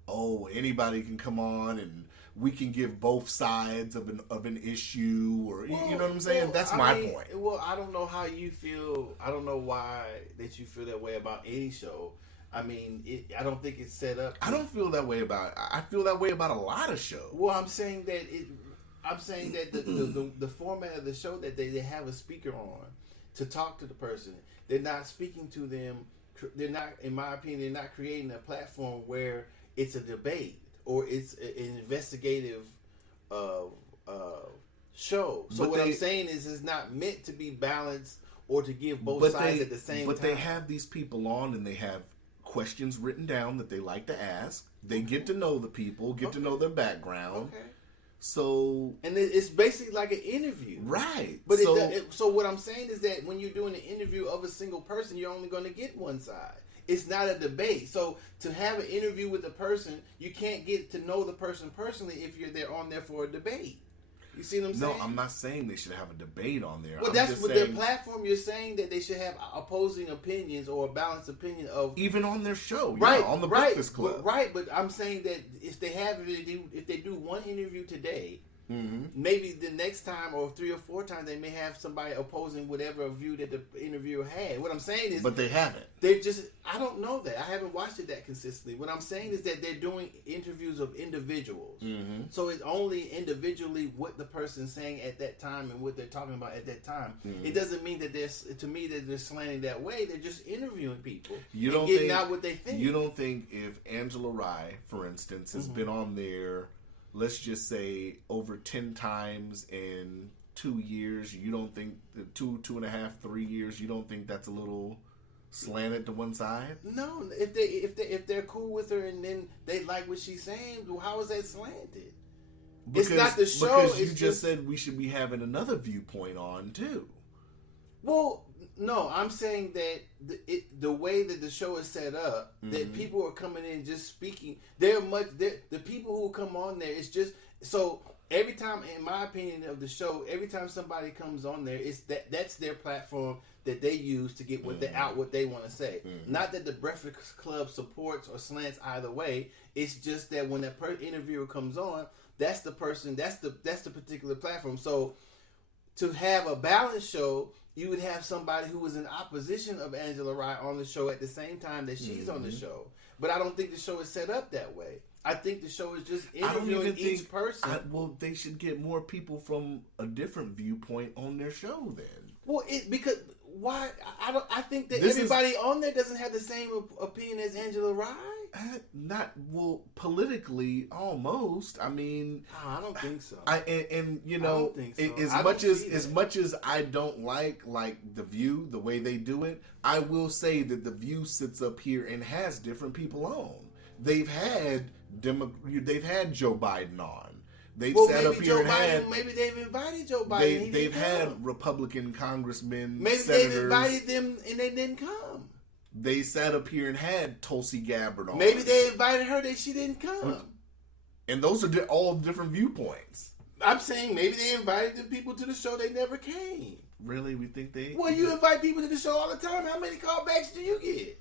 anybody can come on and we can give both sides of an issue, or you know what I'm saying? That's my point. Well, I don't know how you feel. I don't know why that you feel that way about any show. I mean, I don't think it's set up. I don't feel that way about. I feel that way about a lot of shows. Well, I'm saying that the format of the show that they have a speaker on to talk to the person. They're not speaking to them. They're not, in my opinion, they're not creating a platform where it's a debate or it's an investigative show. So what I'm saying is, it's not meant to be balanced or to give both sides at the same time. But they have these people on, and they have questions written down that they like to ask. They get to know the people, to know their background. Okay. So, and it's basically like an interview, right? But so what I'm saying is that when you're doing an interview of a single person, you're only going to get one side. It's not a debate. So to have an interview with a person, you can't get to know the person personally if they're on there for a debate. You see what I'm saying? No, I'm not saying they should have a debate on there. Well, that's with their platform. You're saying that they should have opposing opinions or a balanced opinion of even on their show, right? On the Breakfast Club, but I'm saying that if they do one interview today, maybe the next time or 3 or 4 times they may have somebody opposing whatever view that the interviewer had. What I'm saying is, but they haven't. They just, I don't know that. I haven't watched it that consistently. What I'm saying is that they're doing interviews of individuals. So it's only individually what the person's saying at that time and what they're talking about at that time. It doesn't mean that they're slanting that way. They're just interviewing people. Getting out what they think. You don't think if Angela Rye, for instance, has been on there, let's just say over 10 times in 2 years, you don't think 2.5, 3 years, you don't think that's a little slanted to one side? No, if they're cool with her and then they like what she's saying, well, how is that slanted? Because, it's not the show. Because you it's just said we should be having another viewpoint on too. Well, no, I'm saying that the way that the show is set up, that people are coming in just speaking. The people who come on there, it's just so. Every time, in my opinion of the show, every time somebody comes on there, it's that's their platform that they use to get what what they want to say. Not that the Breakfast Club supports or slants either way. It's just that when that interviewer comes on, that's the person, that's the particular platform. So to have a balanced show, you would have somebody who was in opposition of Angela Rye on the show at the same time that she's on the show. But I don't think the show is set up that way. I think the show is just interviewing each person. Well, they should get more people from a different viewpoint on their show then. Well, because why? I think that everybody on there doesn't have the same opinion as Angela Rye. Politically, almost. I mean, I don't think so. And you know, as much as I don't like the View, the way they do it, I will say that the View sits up here and has different people on. They've had Joe Biden on. They've sat up here and had. Maybe they've invited Joe Biden. They've had Republican congressmen, maybe senators. They've invited them and they didn't come. They sat up here and had Tulsi Gabbard on. Maybe they invited her that she didn't come. And those are all different viewpoints. I'm saying maybe they invited the people to the show. They never came. Really? We think they... Well, you invite people to the show all the time. How many callbacks do you get?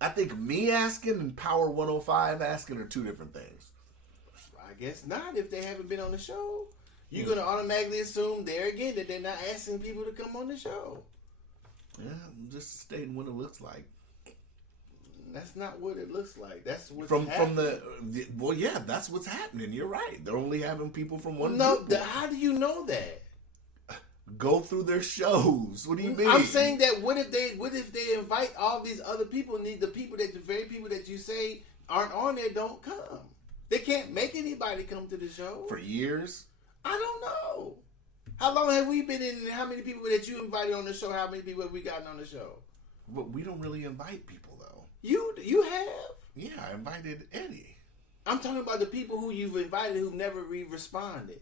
I think me asking and Power 105 asking are two different things. I guess not if they haven't been on the show. You're going to automatically assume there again that they're not asking people to come on the show. Yeah, I'm just stating what it looks like. That's not what it looks like. That's what's happening. From the well, yeah, that's what's happening. You're right. They're only having people from one. No, how do you know that? Go through their shows. What do you mean? I'm saying that what if they invite all these other people and the very people that you say aren't on there don't come? They can't make anybody come to the show for years. I don't know. How long have we been in? How many people that you invited on the show? How many people have we gotten on the show? But we don't really invite people though. You have? Yeah, I invited Eddie. I'm talking about the people who you've invited who've never responded.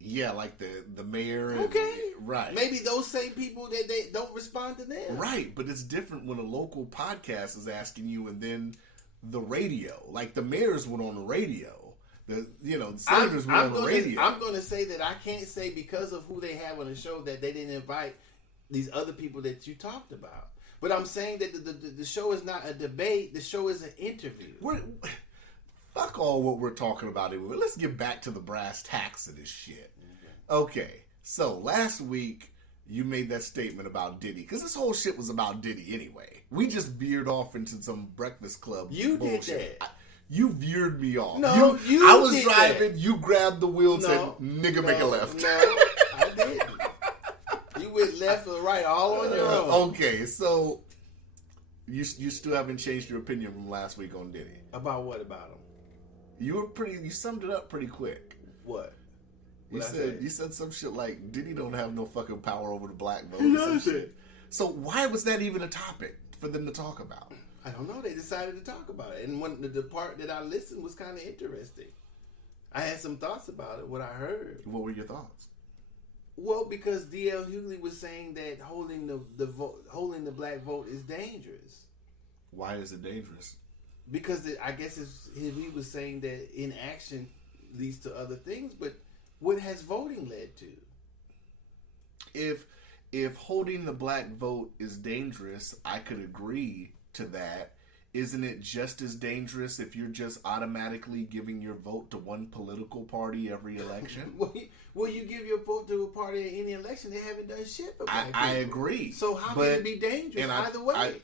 Yeah, like the mayor. Okay, right. Maybe those same people that they don't respond to them. Right, but it's different when a local podcast is asking you, and then the radio, like the mayors went on the radio. The senators went on the radio. I'm going to say that I can't say because of who they have on the show that they didn't invite these other people that you talked about. But I'm saying that the show is not a debate. The show is an interview. Fuck all what we're talking about. Let's get back to the brass tacks of this shit. Okay, so last week you made that statement about Diddy, because this whole shit was about Diddy anyway. We just veered off into some Breakfast Club bullshit. Did that. You veered me off. No, I was driving. That. You grabbed the wheel and said, "Nigga, make a left." No, I didn't. You went left or right, all on your own. Okay, so you still haven't changed your opinion from last week on Diddy. About what about him? You summed it up pretty quick. What? You said some shit like Diddy don't have no fucking power over the black vote. So why was that even a topic for them to talk about? I don't know. They decided to talk about it, and when the part that I listened was kind of interesting. I had some thoughts about it. What I heard. What were your thoughts? Well, because D.L. Hughley was saying that holding the black vote is dangerous. Why is it dangerous? Because I guess he was saying that inaction leads to other things, but what has voting led to? If holding the black vote is dangerous, I could agree to that. Isn't it just as dangerous if you're just automatically giving your vote to one political party every election? Well, you give your vote to a party in any election, they haven't done shit for black people. I agree. So how can it be dangerous either way?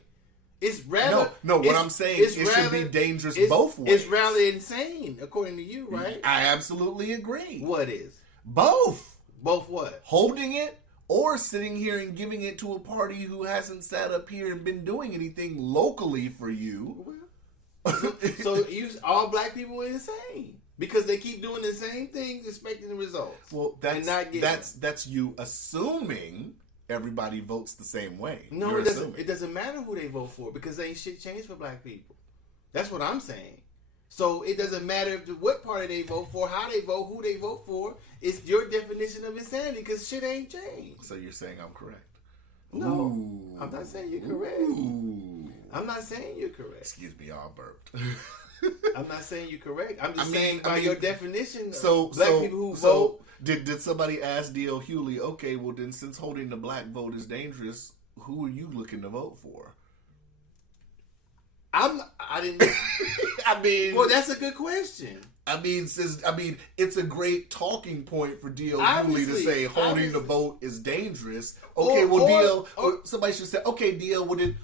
It's rather... No, what I'm saying is it should be dangerous both ways. It's rather insane, according to you, right? I absolutely agree. What is? Both. Both what? Holding it or sitting here and giving it to a party who hasn't sat up here and been doing anything locally for you. So all black people are insane. Because they keep doing the same things, expecting the results. Well, that's you assuming everybody votes the same way. No, it doesn't matter who they vote for because ain't shit changed for black people. That's what I'm saying. So it doesn't matter what party they vote for, how they vote, who they vote for. It's your definition of insanity because shit ain't changed. So you're saying I'm correct? No, Ooh. I'm not saying you're correct. Ooh. I'm not saying you're correct. Excuse me, y'all burped. I'm not saying you're correct. I'm just saying by your definition, so black people who vote. Did somebody ask D.L. Hewley, okay, well then since holding the black vote is dangerous, who are you looking to vote for? I didn't. I mean, well, that's a good question. I mean, it's a great talking point for D.L. Hewley to say holding the vote is dangerous. Okay, somebody should say, okay, D.L., well then,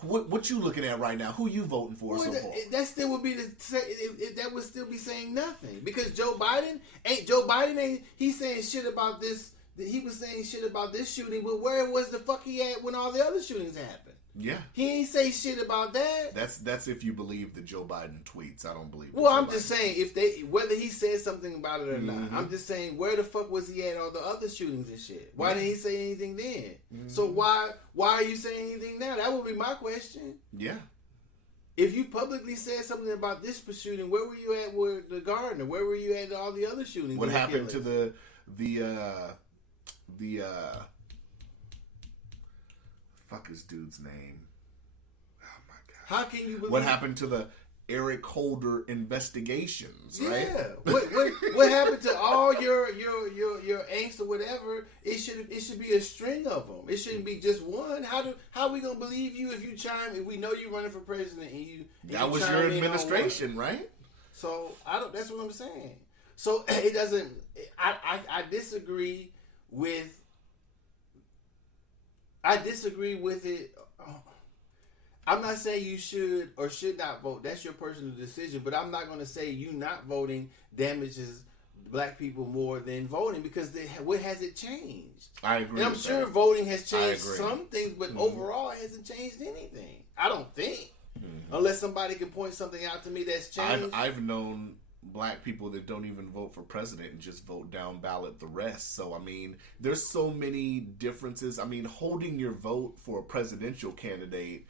what you looking at right now? Who you voting for? Well, so far? That still would be that would still be saying nothing because Joe Biden ain't he's saying shit about this. He was saying shit about this shooting, but where was the fuck he at when all the other shootings happened? Yeah, he ain't say shit about that. That's if you believe the Joe Biden tweets. I don't believe. Well, I'm just saying whether he said something about it or not. I'm just saying where the fuck was he at all the other shootings and shit? Why didn't he say anything then? So why are you saying anything now? That would be my question. Yeah. If you publicly said something about this shooting, where were you at with the Gardner? Where were you at all the other shootings? What happened to the fuck his dude's name? Oh my god! How can you believe? What happened to the Eric Holder investigations? Right? Yeah. What happened to all your angst or whatever? It should be a string of them. It shouldn't be just one. How are we gonna believe you if we know you're running for president and you? That was your administration, right? So that's what I'm saying. So it doesn't. I disagree with. I disagree with it. I'm not saying you should or should not vote. That's your personal decision. But I'm not going to say you not voting damages black people more than voting because what has it changed? I agree. And I'm sure voting has changed some things, but overall it hasn't changed anything. I don't think. Unless somebody can point something out to me that's changed. I've known black people that don't even vote for president and just vote down ballot the rest. So, I mean, there's so many differences. I mean, holding your vote for a presidential candidate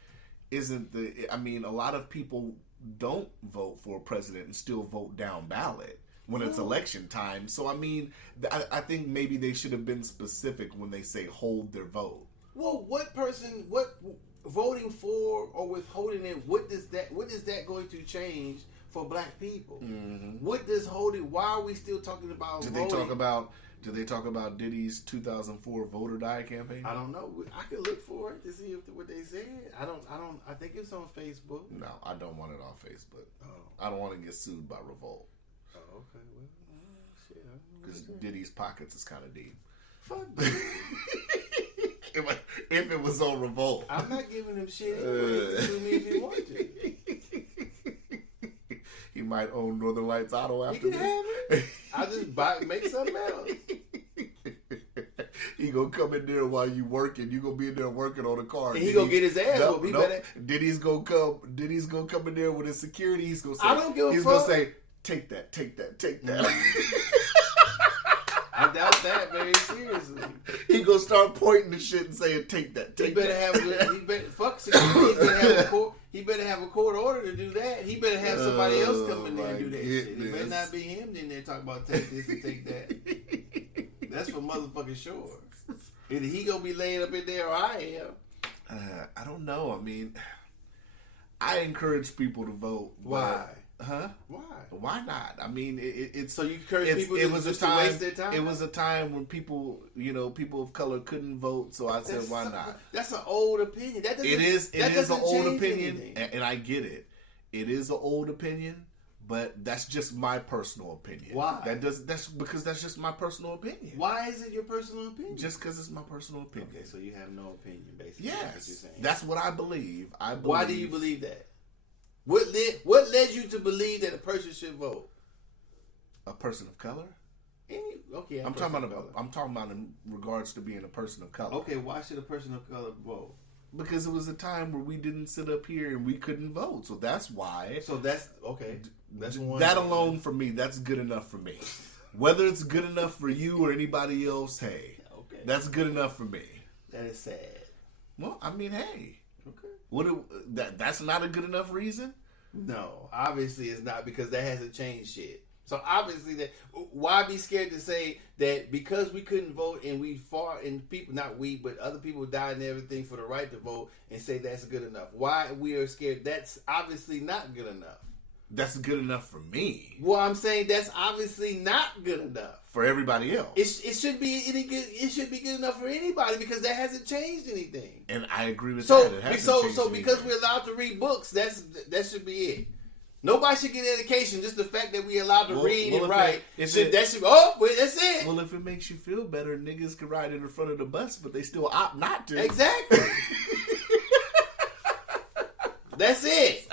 isn't a lot of people don't vote for a president and still vote down ballot when it's election time. So, I mean, I think maybe they should have been specific when they say hold their vote. Well, what voting for or withholding it, what is that going to change for black people? What does holding? Why are we still talking about voting? Did they talk about Diddy's 2004 voter die campaign? I don't know. I could look for it to see what they said. I don't. I think it's on Facebook. No, I don't want it on Facebook. Oh. I don't want to get sued by Revolt. Oh, okay. Well, shit. Because Diddy's pockets is kind of deep. Fuck. If it was on Revolt, I'm not giving him shit anyway. Sue me if he wants to. He might own Northern Lights Auto after he can have it. I just make something else. He gonna come in there while you working. You gonna be in there working on a car. And he gonna get his ass whooped. Diddy's gonna come in there with his security. He's gonna say, I don't give a fuck. He's gonna say, take that. I doubt that very seriously. He gonna start pointing the shit and saying, take that. He better fuck security. He better have a court order to do that. He better have somebody else come in there and do that shit. It better not be him in there talking about take this and take that. That's for motherfucking sure. Either he gonna be laying up in there or I am. I don't know. I mean, I encourage people to vote. Why? Huh? Why? Why not? I mean, it's so you encourage people to waste their time. It was a time when people of color couldn't vote. So I said, why not? That's an old opinion. It is an old opinion, and I get it. It is an old opinion, but that's just my personal opinion. Why? That's because that's just my personal opinion. Why is it your personal opinion? Just because it's my personal opinion. Okay, so you have no opinion, basically. Yes, that's what you're saying. That's what I believe. Why do you believe that? What led you to believe that a person should vote? A person of color? I'm talking about in regards to being a person of color. Okay, why should a person of color vote? Because it was a time where we didn't sit up here and we couldn't vote, so that's why. So that's okay. That's one. That alone for me, that's good enough for me. Whether it's good enough for you or anybody else, hey, okay, that's good enough for me. That is sad. Well, I mean, hey. Okay. That's not a good enough reason? No, obviously it's not, because that hasn't changed shit. So obviously, that why be scared to say that because we couldn't vote and we fought and people, not we, but other people died and everything for the right to vote, and say that's good enough? Why we are scared? That's obviously not good enough. That's good enough for me. Well, I'm saying that's obviously not good enough for everybody else. It should be any good. It should be good enough for anybody, because that hasn't changed anything. And I agree with that. It So anything. Because we're allowed to read books, that should be it. Nobody should get education. Just the fact that we're allowed to read and write. That's it. Well, if it makes you feel better, niggas can ride in the front of the bus, but they still opt not to. Exactly. That's it.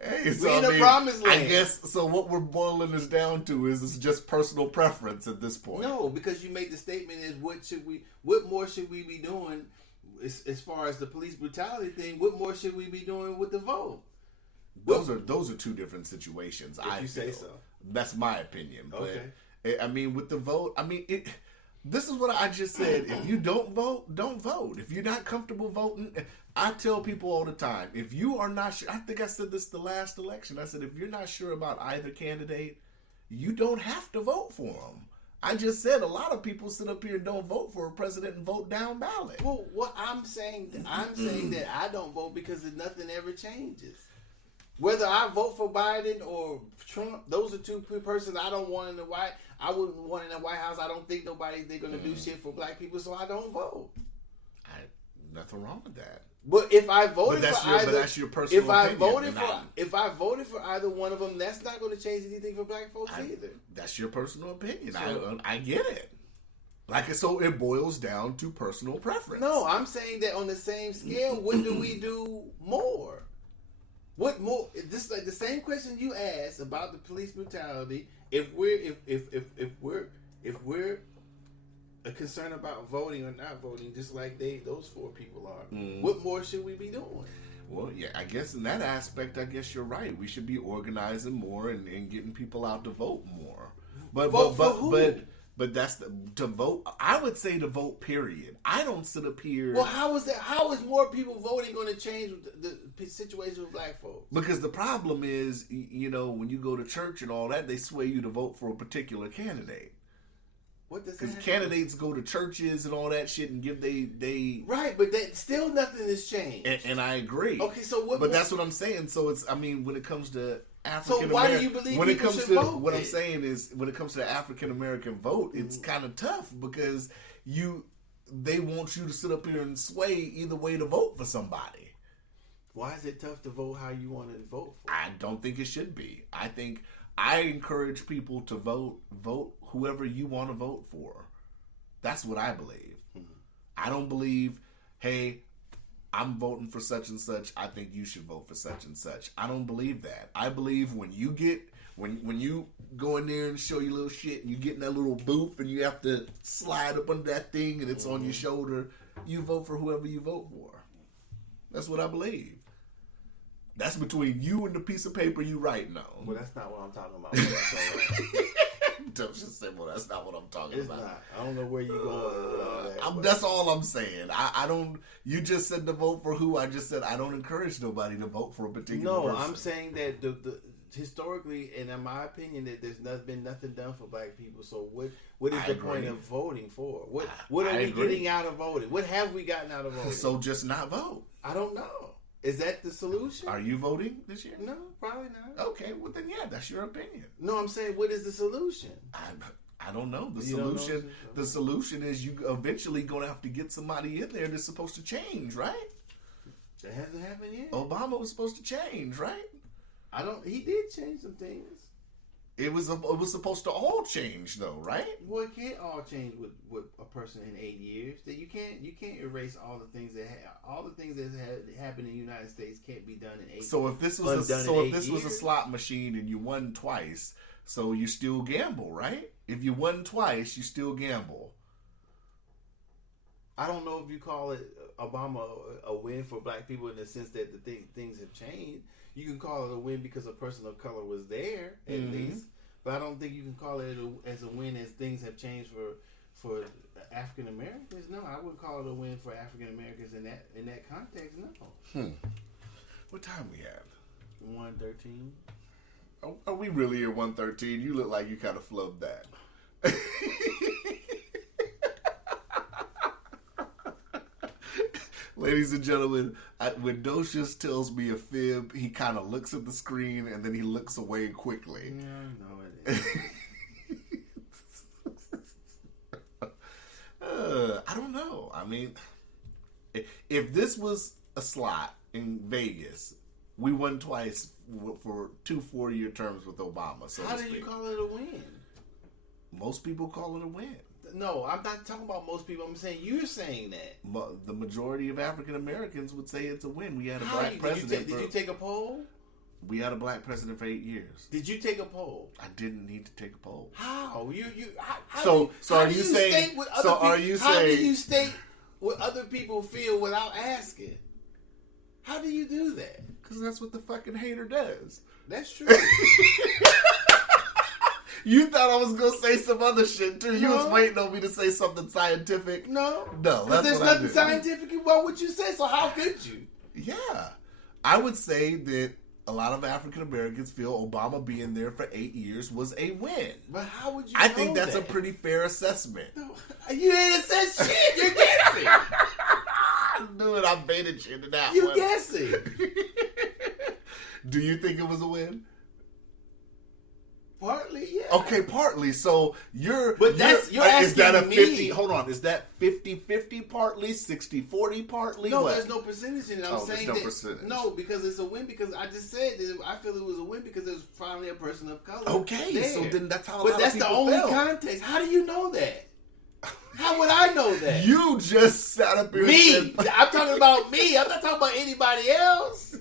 Hey, we in the promised land. I guess so. What we're boiling this down to is it's just personal preference at this point. No, because you made the statement is what more should we be doing as far as the police brutality thing? What more should we be doing with the vote? Those are two different situations. If you say so. That's my opinion. Okay. But I mean, with the vote, this is what I just said. If you don't vote, don't vote. If you're not comfortable voting, I tell people all the time, if you are not sure, I think I said this the last election. I said, if you're not sure about either candidate, you don't have to vote for them. I just said a lot of people sit up here and don't vote for a president and vote down ballot. Well, what I'm saying that I don't vote because nothing ever changes. Whether I vote for Biden or Trump, those are two persons I don't want in the White. I wouldn't want in the White House. I don't think they're going to do shit for black people, so I don't vote. Nothing wrong with that. But if I voted for either, but that's your personal opinion. If I voted for either one of them, that's not going to change anything for black folks either. That's your personal opinion. So, I get it. So it boils down to personal preference. No, I'm saying that on the same scale, what do we do more? What more? This is like the same question you asked about the police brutality. If we're concerned about voting or not voting, just like those four people are, what more should we be doing? Well, yeah, I guess in that aspect, I guess you're right. We should be organizing more and getting people out to vote more. But that's to vote. I would say to vote. Period. I don't sit up here. Well, how is that? How is more people voting going to change the situation with black folks? Because the problem is, when you go to church and all that, they sway you to vote for a particular candidate. What does that? Because candidates go to churches and all that shit and give they right, but still nothing has changed. And I agree. Okay, so what? But that's what I'm saying. So it's when it comes to African American, so why do you believe when it comes to vote, what I'm saying is when it comes to the African American vote, it's kind of tough because they want you to sit up here and sway either way to vote for somebody. Why is it tough to vote how you want to vote for? I don't think it should be. I encourage people to vote whoever you want to vote for. That's what I believe. I don't believe, hey, I'm voting for such and such. I think you should vote for such and such. I don't believe that. I believe when you go in there and show your little shit and you get in that little booth and you have to slide up under that thing and it's on your shoulder, you vote for whoever you vote for. That's what I believe. That's between you and the piece of paper you writing on. Well, that's not what I'm talking about. Don't just say, well, that's not what I'm talking about. It's not. I don't know where you're going with all that. That's all I'm saying. I don't. You just said to vote for who. I just said I don't encourage nobody to vote for a particular person. I'm saying that the historically, and in my opinion, that there's been nothing done for black people. So what is the point of voting for? What are we getting out of voting? What have we gotten out of voting? So just not vote. I don't know. Is that the solution? Are you voting this year? No, probably not. Okay, well then, yeah, that's your opinion. No, I'm saying, what is the solution? I don't know. The solution is you eventually gonna have to get somebody in there that's supposed to change, right? That hasn't happened yet. Obama was supposed to change, right? He did change some things. It was supposed to all change though, right? Well, it can't all change with a person in 8 years. That you can't erase all the things that happened in the United States can't be done in 8 years. So if this was a slot machine and you won twice, so you still gamble, right? If you won twice, you still gamble. I don't know if you call it Obama a win for black people in the sense that things have changed. You can call it a win because a person of color was there, at least. But I don't think you can call it as a win as things have changed for African Americans. No, I wouldn't call it a win for African Americans in that context. No. What time we have? 113. Are we really at 113? You look like you kind of flubbed that. Ladies and gentlemen, when Docious tells me a fib, he kind of looks at the screen and then he looks away quickly. Yeah, I know it is. I don't know. I mean, if this was a slot in Vegas, we won twice for 2 4-year terms with Obama. So how do you call it a win? Most people call it a win. No, I'm not talking about most people. I'm saying you're saying that. The majority of African Americans would say it's a win. We had a black president. Did you take a poll? We had a black president for 8 years. Did you take a poll? I didn't need to take a poll. How? So are you saying? How do you state what other people feel without asking? How do you do that? Because that's what the fucking hater does. That's true. You thought I was gonna say some other shit too. You was waiting on me to say something scientific. No, that's there's what nothing I did. scientific about what you say. So how could you? Yeah, I would say that a lot of African Americans feel Obama being there for 8 years was a win. But how would you? I think know that's that? a pretty fair assessment. No, you ain't said shit. You're guessing. I knew it. I baited you into that You one. guessing. Do you think it was a win? Partly, yeah. Okay, partly. So you're asking is that a me. 50? Hold on. Is that 50-50 partly, 60-40 partly? No, what? there's no percentage in it. I'm saying there's no that percentage. no, because it's a win. Because I just said that I feel it was a win because there's finally a person of color. Okay, there. so then that's how. But that's the only context. How do you know that? How would I know that? You just sat up here. Me. And said, I'm talking about me. I'm not talking about anybody else.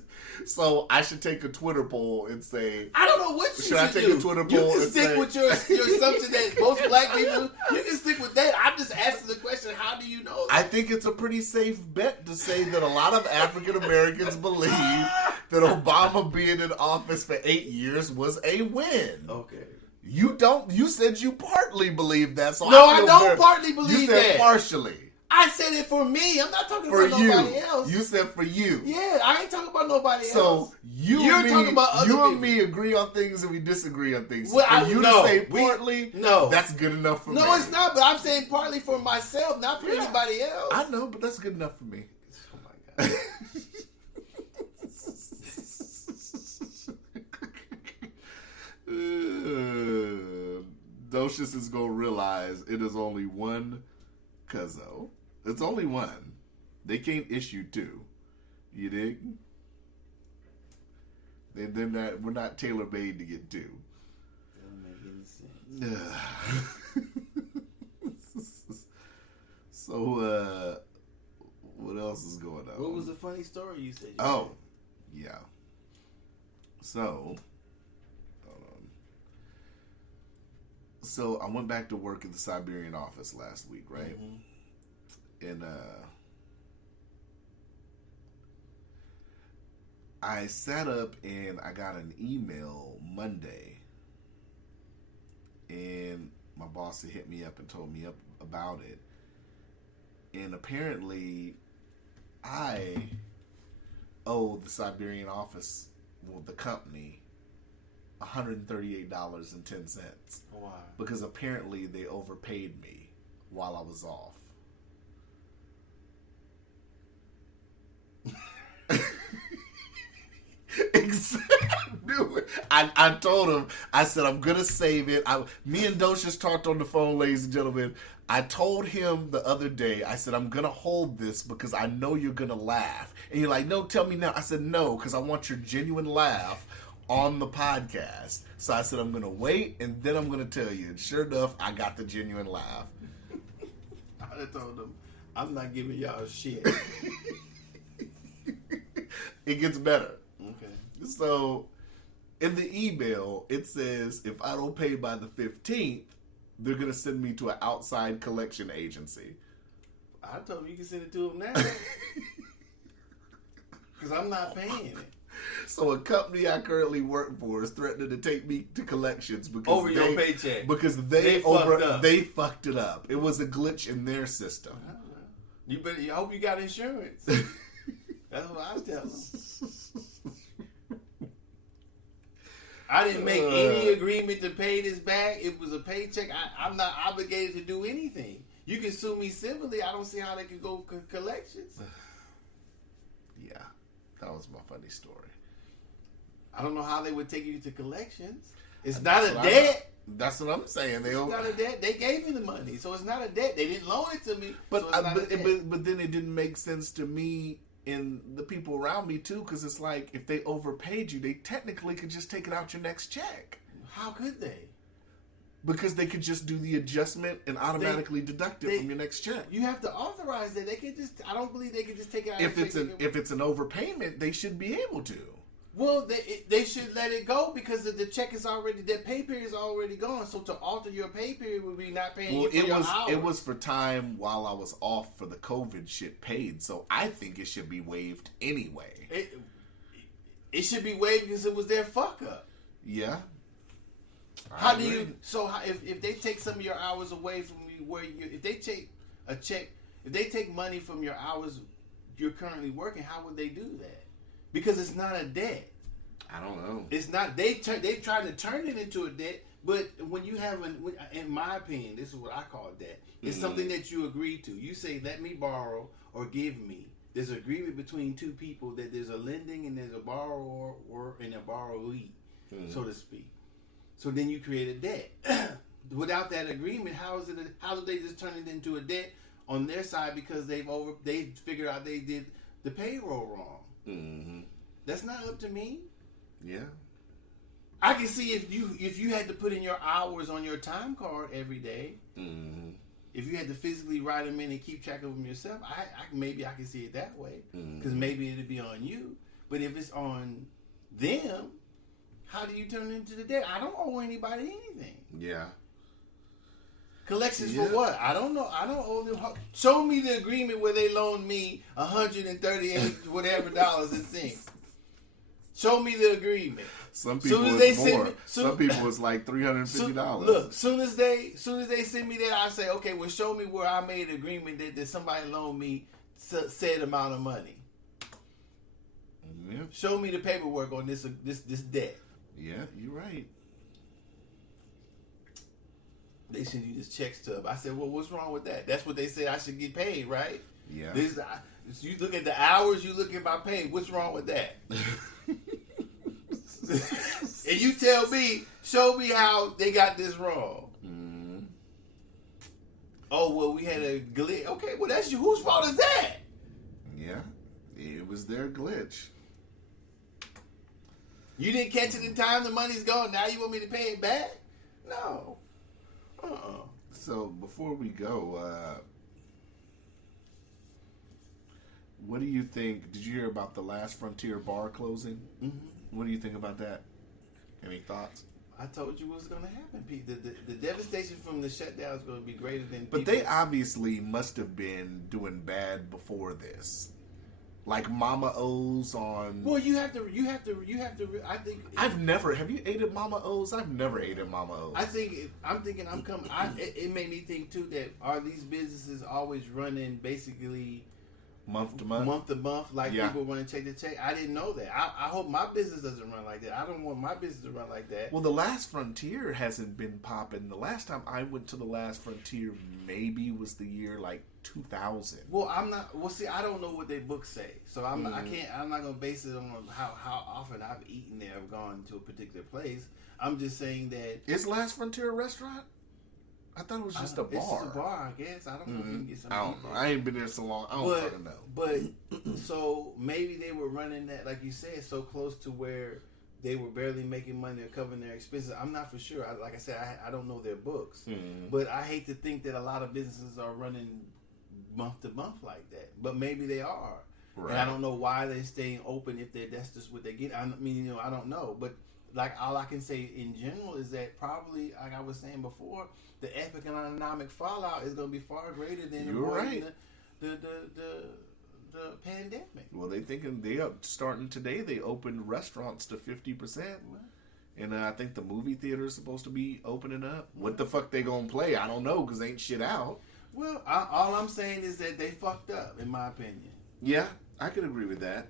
So I should take a Twitter poll and say, I don't know what you should I take do. a Twitter You poll can and stick say, with your assumption that most black people. You can stick with that. I'm just asking the question. How do you know that? I think it's a pretty safe bet to say that a lot of African Americans believe that Obama being in office for 8 years was a win. Okay. You don't. You said you partly believe that. So No, I I don't partly believe you said that. Partially. I said it for me. I'm not talking For about you. nobody else. You said for you. Yeah, I ain't talking about nobody else. So You're talking about other you people. and me agree on things and we disagree on things. Well, for you to say we- partly, no. that's good enough for me. No, it's not. But I'm saying partly for myself, not for anybody else. I know, but that's good enough for me. Oh my god. Docious is gonna realize it is only one Cuzzo. It's only one. They can't issue two. You dig? They're not. We're not tailor made to get two. Doesn't make any sense. So, what else is going on? What was the funny story you said? Oh, yeah. So, I went back to work at the Siberian office last week, right? Mm-hmm. And I sat up and I got an email Monday, and my boss had hit me up and told me about it. And apparently, I owe the Siberian office, well, the company, $138.10. Why? Because apparently they overpaid me while I was off. Exactly. I told him, I said, I'm going to save it. Me and Docious talked on the phone, ladies and gentlemen. I told him the other day, I said, I'm going to hold this because I know you're going to laugh. And you're like, no, tell me now. I said, no, because I want your genuine laugh on the podcast. So I said, I'm going to wait, and then I'm going to tell you. And sure enough, I got the genuine laugh. I told him, I'm not giving y'all shit. It gets better. Okay. So, in the email, it says, if I don't pay by the 15th, they're going to send me to an outside collection agency. I told him you can send it to him now. Because I'm not paying it. So a company I currently work for is threatening to take me to collections because Over your paycheck. Because they fucked it up. It was a glitch in their system. I don't know. I hope you got insurance. That's what I was telling him. I didn't make any agreement to pay this back. It was a paycheck. I'm not obligated to do anything. You can sue me civilly. I don't see how they could go collections. Yeah, that was my funny story. I don't know how they would take you to collections. It's not a debt. That's what I'm saying. It's not a debt. They gave me the money, so it's not a debt. They didn't loan it to me, but so it's not a debt. But then it didn't make sense to me and the people around me too, because it's like if they overpaid you, they technically could just take it out your next check. How could they? Because they could just do the adjustment and automatically deduct it from your next check. You have to authorize that. They can just. I don't believe they can just take it out. If it's an overpayment, they should be able to. Well, they should let it go because the check is already, that pay period is already gone. So to alter your pay period would be not paying you for your hours. It was for time while I was off for the COVID shit paid. So I think it should be waived anyway. It should be waived because it was their fuck up. Yeah. How do you? So if they take some of your hours away from you, if they take a check, if they take money from your hours you're currently working, how would they do that? Because it's not a debt. I don't know. It's not. They try to turn it into a debt, but when you have in my opinion, this is what I call debt. It's something that you agree to. You say, "Let me borrow" or "Give me." There's an agreement between two people that there's a lending and there's a borrower and a borrowee, so to speak. So then you create a debt. Without that agreement, how do they just turn it into a debt on their side because they figured out they did the payroll wrong? Mm-hmm. That's not up to me. Yeah, I can see if you had to put in your hours on your time card every day. Mm-hmm. If you had to physically write them in and keep track of them yourself, maybe I can see it that way because maybe it'd be on you. But if it's on them, how do you turn it into the debt? I don't owe anybody anything. Yeah. Collections for what? I don't know. I don't owe them. Show me the agreement where they loaned me $138 whatever dollars and cents. Show me the agreement. Some people it's more. Some people it's like $350. Look, soon as they send me that, I say, okay, well, show me where I made an agreement that somebody loaned me said amount of money. Yeah. Show me the paperwork on this debt. Yeah, you're right. They send you this check stub. I said, well, what's wrong with that? That's what they said I should get paid, right? Yeah. You look at the hours, you look at my pay. What's wrong with that? And you tell me, show me how they got this wrong. Mm-hmm. Oh, well, we had a glitch. Okay, well, that's you. Whose fault is that? Yeah, it was their glitch. You didn't catch it in time. The money's gone. Now you want me to pay it back? No. So before we go, what do you think? Did you hear about the Last Frontier bar closing? Mm-hmm. What do you think about that? Any thoughts? I told you what's going to happen, Pete. The devastation from the shutdown is going to be greater than. But they obviously must have been doing bad before this. Like Mama O's on. Well, you have to. I think. Have you ate at Mama O's? I've never ate at Mama O's. I'm coming. It made me think too that are these businesses always running basically month to month, like people running check to check? I didn't know that. I hope my business doesn't run like that. I don't want my business to run like that. Well, the Last Frontier hasn't been popping. The last time I went to the Last Frontier maybe was the year like 2000. Well, I'm not. Well, see, I don't know what their books say, so I'm not gonna base it on how often I've eaten there, I've gone to a particular place. I'm just saying that is Last Frontier a restaurant? I thought it was just a bar. It's just a bar, I guess. I don't know if you can get something. I don't know. I ain't been there so long. I don't fucking know. But so maybe they were running that, like you said, so close to where they were barely making money or covering their expenses. I'm not for sure. Like I said, I don't know their books. Mm-hmm. But I hate to think that a lot of businesses are running month to month like that. But maybe they are. Right. And I don't know why they're staying open if that's just what they get. I mean, I don't know. But like all I can say in general is that probably, like I was saying before, the economic fallout is going to be far greater than the pandemic. Well, they thinking they are starting today. They opened restaurants to 50%, and I think the movie theater is supposed to be opening up. What the fuck they gonna play? I don't know because ain't shit out. Well, all I'm saying is that they fucked up, in my opinion. Yeah, I could agree with that.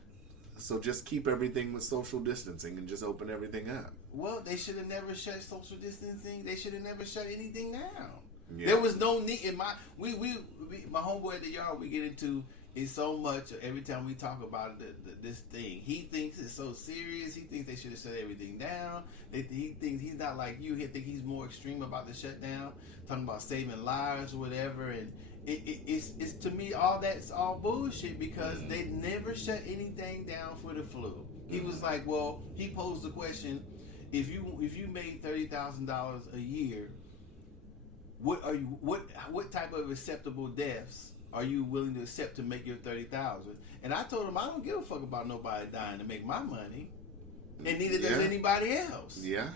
So just keep everything with social distancing and just open everything up. Well, they should have never shut social distancing. They should have never shut anything down. Yeah. There was no need in my my homeboy at the yard. We get into it so much every time we talk about this thing. He thinks it's so serious. He thinks they should have shut everything down. He thinks he's not like you. He think he's more extreme about the shutdown, talking about saving lives or whatever. And it's to me all that's all bullshit because they never shut anything down for the flu. He was like, well, he posed the question: if you made $30,000 a year, what type of acceptable deaths are you willing to accept to make your $30,000? And I told him I don't give a fuck about nobody dying to make my money, and neither does anybody else. Yeah.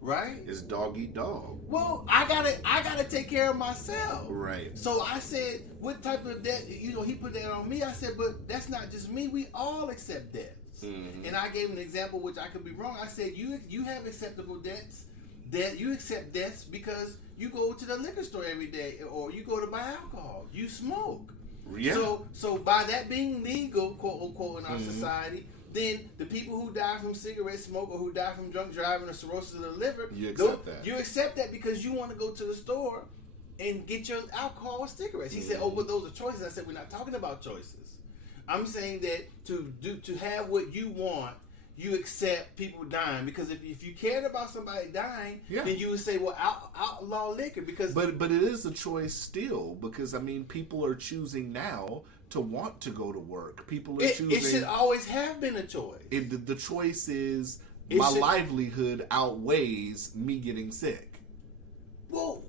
Right? It's dog eat dog. Well, I gotta take care of myself. Right. So I said, what type of debt? You know, he put that on me. I said, but that's not just me. We all accept debts. Mm-hmm. And I gave an example, which I could be wrong. I said, you have acceptable debts. That you accept debts because you go to the liquor store every day, or you go to buy alcohol. You smoke. Yeah. So by that being legal, quote unquote, in our society, then the people who die from cigarette smoke or who die from drunk driving or cirrhosis of the liver, you accept that. You accept that because you want to go to the store and get your alcohol or cigarettes. He said, "Oh, but those are choices." I said, "We're not talking about choices. I'm saying that to have what you want, you accept people dying, because if you cared about somebody dying, then you would say, well, outlaw liquor because." But it is a choice still, because I mean, people are choosing now to want to go to work. People are choosing. It should always have been a choice. The choice is my livelihood outweighs me getting sick. Well,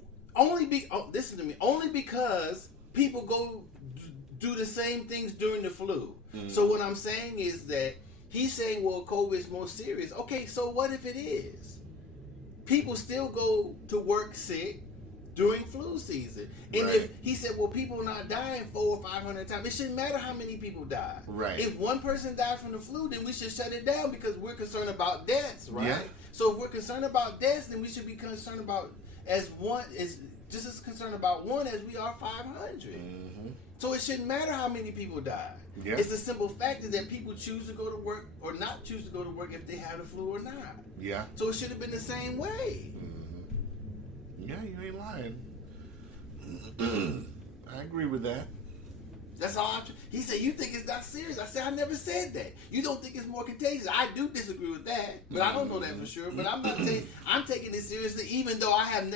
listen to me. Only because people go do the same things during the flu. So what I'm saying is that he's saying, well, COVID is more serious. Okay, so what if it is? People still go to work sick during flu season. And if he said, well, people not dying 400 or 500 times, it shouldn't matter how many people die. Right. If one person died from the flu, then we should shut it down because we're concerned about deaths, right? Yeah. So if we're concerned about deaths, then we should be concerned about just as concerned about one as we are 500. Mm-hmm. So it shouldn't matter how many people die. Yeah. It's the simple fact is that people choose to go to work or not choose to go to work if they have the flu or not. Yeah. So it should have been the same way. Mm-hmm. Yeah, you ain't lying. I agree with that. That's all. He said, you think it's not serious. I said, I never said that. You don't think it's more contagious. I do disagree with that, but I don't know that for sure. But I'm not saying I'm taking it seriously, even though I haven't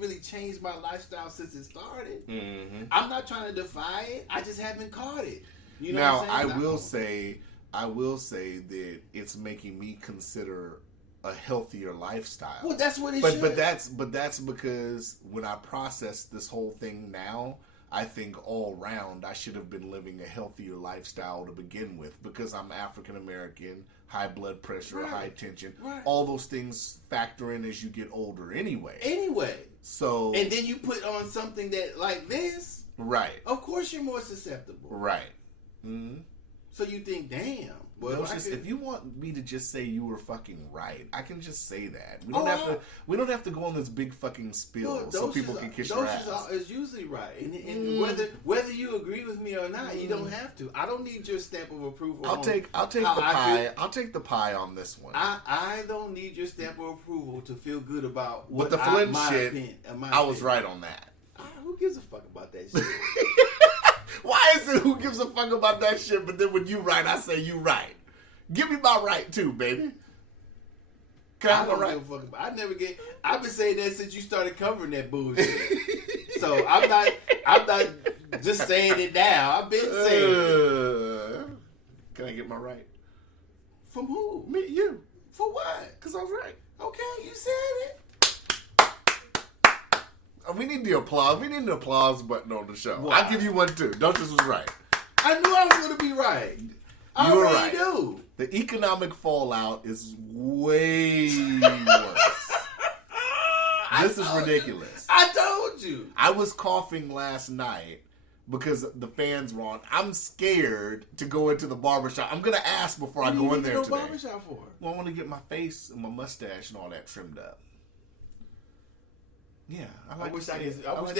really changed my lifestyle since it started. Mm-hmm. I'm not trying to defy it. I just haven't caught it. You know now, what I'm saying? I will say that it's making me consider a healthier lifestyle. Well, that's what it should. But that's because when I process this whole thing now, I think all round I should have been living a healthier lifestyle to begin with, because I'm African American, high blood pressure, high tension. Right. All those things factor in as you get older anyway. So and then you put on something that like this. Right. Of course you're more susceptible. Right. Mm-hmm. So you think, damn. Well, if you want me to just say you were fucking right, I can just say that. We don't have to go on this big fucking spiel so people can kiss your ass. Docious is usually right, and whether you agree with me or not, you don't have to. I don't need your stamp of approval. I'll take the pie. I'll take the pie on this one. I don't need your stamp of approval to feel good about what. But the Flynn shit, I was right on that. Who gives a fuck about that shit? Why is it who gives a fuck about that shit, but then when you right, I say you right? Give me my right too, baby. I don't give a fuck about. I've been saying that since you started covering that bullshit. So I'm not just saying it now. I've been saying it. Can I get my right? From who? Me, you. For what? Because I was right. Okay, you said it. We need the applause. We need an applause button on the show. Wow. I'll give you one too. Docious was right. I knew I was going to be right. You were right. Do. The economic fallout is way worse. This is ridiculous. I told you. I was coughing last night because the fans were on. I'm scared to go into the barbershop. I'm going to ask before I go in there today. What do you need to go barbershop for? Well, I want to get my face and my mustache and all that trimmed up. Yeah, I wish they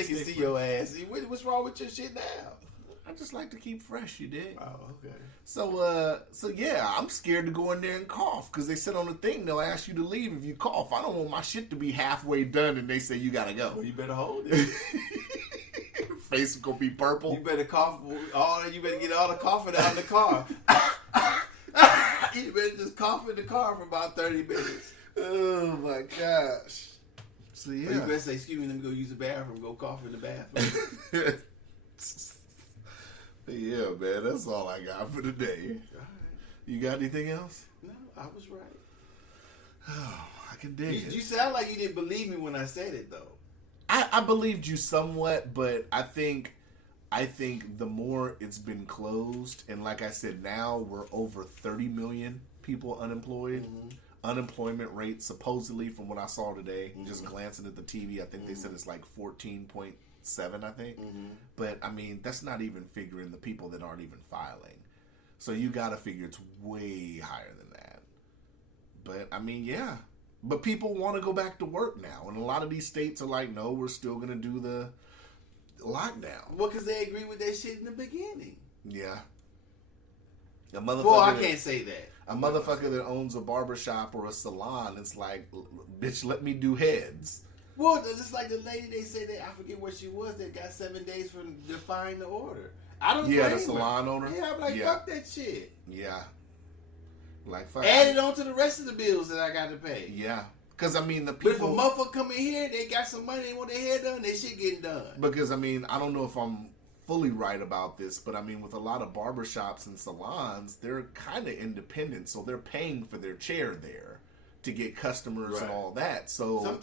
could see your ass. What's wrong with your shit now? I just like to keep fresh, you dig? Oh, okay. So yeah, I'm scared to go in there and cough because they said on the thing they'll ask you to leave if you cough. I don't want my shit to be halfway done and they say you gotta go. Well, you better hold it. Face gonna be purple. You better cough. You better get all the coughing out of the car. You better just cough in the car for about 30 minutes. Oh my gosh. So yeah. Or you better say, "Excuse me, let me go use the bathroom." Go cough in the bathroom. Yeah, man, that's all I got for today. All right. You got anything else? No, I was right. Oh, I can dig it. You sound like you didn't believe me when I said it, though. I believed you somewhat, but I think the more it's been closed, and like I said, now we're over 30 million people unemployed. Mm-hmm. Unemployment rate, supposedly, from what I saw today, just glancing at the TV, I think they said it's like 14.7, I think. Mm-hmm. But, I mean, that's not even figuring the people that aren't even filing. So you got to figure it's way higher than that. But, I mean, yeah. But people want to go back to work now. And a lot of these states are like, no, we're still going to do the lockdown. Well, because they agree with that shit in the beginning. Yeah. Well, I can't say that. A motherfucker that owns a barbershop or a salon, it's like, bitch, let me do heads. Well, just like the lady they say that, I forget what she was, that got 7 days for defying the order. I don't blame the salon owner? Yeah, I'm like, fuck that shit. Yeah. Like, fuck. Add it on to the rest of the bills that I got to pay. Yeah. Because, I mean, the people... But if a motherfucker come in here, they got some money, they want their hair done, their shit getting done. Because, I mean, I don't know if I'm fully right about this, but, I mean, with a lot of barbershops and salons, they're kind of independent, so they're paying for their chair there to get customers and all that. So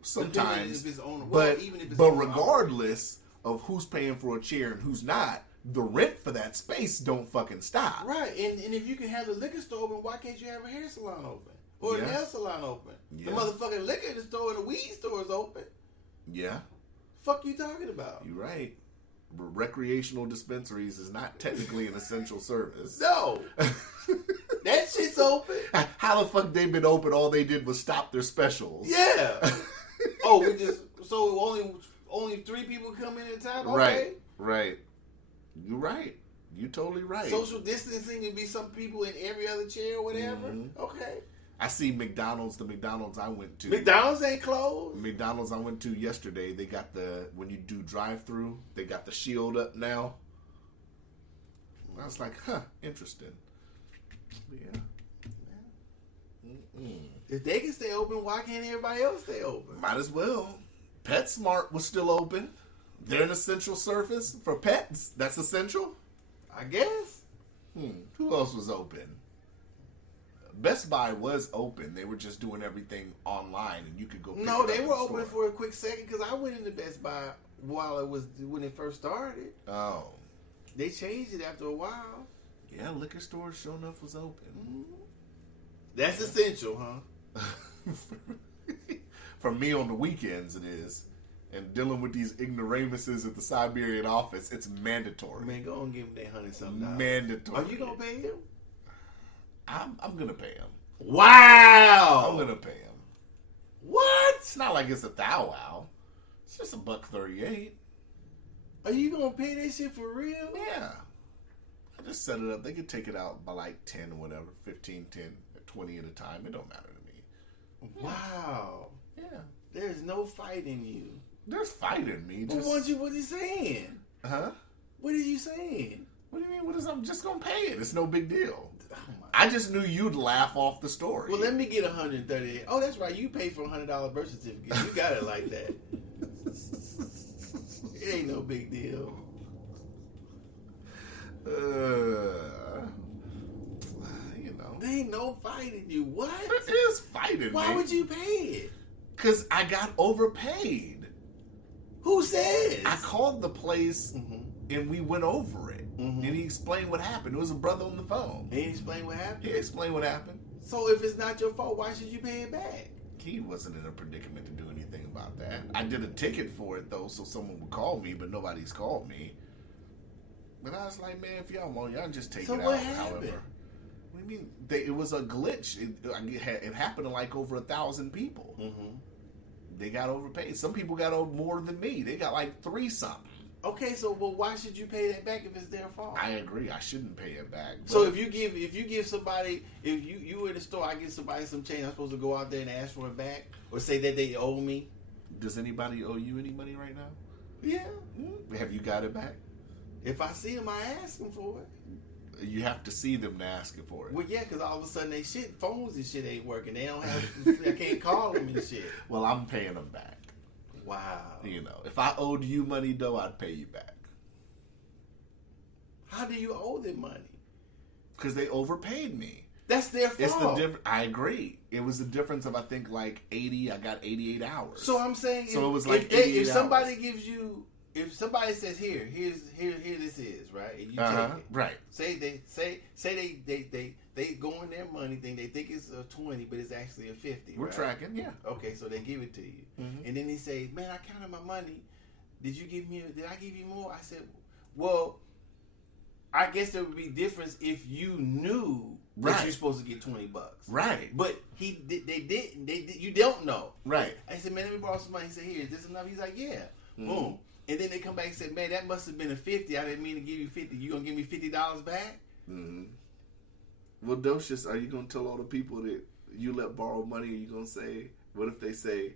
sometimes, if it's on, but even if it's but regardless of who's paying for a chair and who's not, the rent for that space don't fucking stop. Right, and if you can have the liquor store open, why can't you have a hair salon open or a nail salon open? Yeah. The motherfucking liquor store and the weed store is open. Yeah, fuck you talking about? You're right. Recreational dispensaries is not technically an essential service. No. That shit's open. How the fuck they been open? All they did was stop their specials. Yeah. Only 3 people come in at a time? Okay. Right. You're right. You're totally right. Social distancing would be some people in every other chair or whatever? Mm-hmm. Okay. I see McDonald's, the McDonald's I went to. McDonald's ain't closed? McDonald's I went to yesterday, they got when you do drive-through, they got the shield up now. I was like, interesting. Yeah. If they can stay open, why can't everybody else stay open? Might as well. PetSmart was still open. They're an essential service for pets. That's essential? I guess. Who else was open? Best Buy was open. They were just doing everything online, and you could go pick No, it they up were in open store. for a quick second because I went into Best Buy when it first started. Oh. They changed it after a while. Yeah, liquor stores sure enough was open. Mm-hmm. That's essential, huh? For me on the weekends it is. And dealing with these ignoramuses at the Siberian office, it's mandatory. Man, go and give them that $100-something. Mandatory. Are you going to pay him? I'm going to pay him. Wow! I'm going to pay him. What? It's not like it's a thou wow. It's just $1.38. Are you going to pay that shit for real? Yeah. I just set it up. They could take it out by like 10 or whatever. 15, 10, 20 at a time. It don't matter to me. Wow. Yeah. There's no fight in you. There's fight in me. What are you saying? Huh? What are you saying? What do you mean? I'm just going to pay it. It's no big deal. Oh I just knew you'd laugh off the story. Well, let me get $138. Oh, that's right. You paid for a $100 birth certificate. You got it like that. It ain't no big deal. You know. There ain't no fighting you. What? There is fighting. Why would you pay it? Because I got overpaid. Who says? I called the place and we went over it. And he explained what happened. It was a brother on the phone. He explained what happened? He explained what happened. So if it's not your fault, why should you pay it back? He wasn't in a predicament to do anything about that. I did a ticket for it, though, so someone would call me, but nobody's called me. But I was like, man, if y'all want, y'all just take it out. So what happened? However, what do you mean? It was a glitch. It happened to like over 1,000 people. They got overpaid. Some people got over more than me. They got like 3 something. Okay, so why should you pay that back if it's their fault? I agree. I shouldn't pay it back. So if you give somebody, if you in the store, I give somebody some change, I'm supposed to go out there and ask for it back or say that they owe me? Does anybody owe you any money right now? Yeah. Have you got it back? If I see them, I ask them for it. You have to see them to ask it for it. Well, yeah, because all of a sudden phones and shit ain't working. They don't have, I can't call them and shit. Well, I'm paying them back. Wow. You know, if I owed you money, though, I'd pay you back. How do you owe them money? Because they overpaid me. That's their fault. It's the difference. I agree. It was the difference of, I think, like 80. I got 88 hours. So I'm saying, so it was like if somebody gives you, if somebody says here this is right, and you take it, right? Say they go in their money thing. They think it's a 20, but it's actually a 50. We're right? tracking, yeah. Okay, so they give it to you, and then they say, "Man, I counted my money. Did I give you more?" I said, "Well, I guess there would be difference if you knew that you're supposed to get $20, right? But they didn't. You don't know, right?" I said, "Man, let me borrow some money." He said, "Here, is this enough?" He's like, "Yeah." Boom. And then they come back and say, "Man, that must have been a 50. I didn't mean to give you 50. You gonna give me $50 back?" Well, Docious, are you gonna tell all the people that you let borrow money? Are you gonna say, what if they say,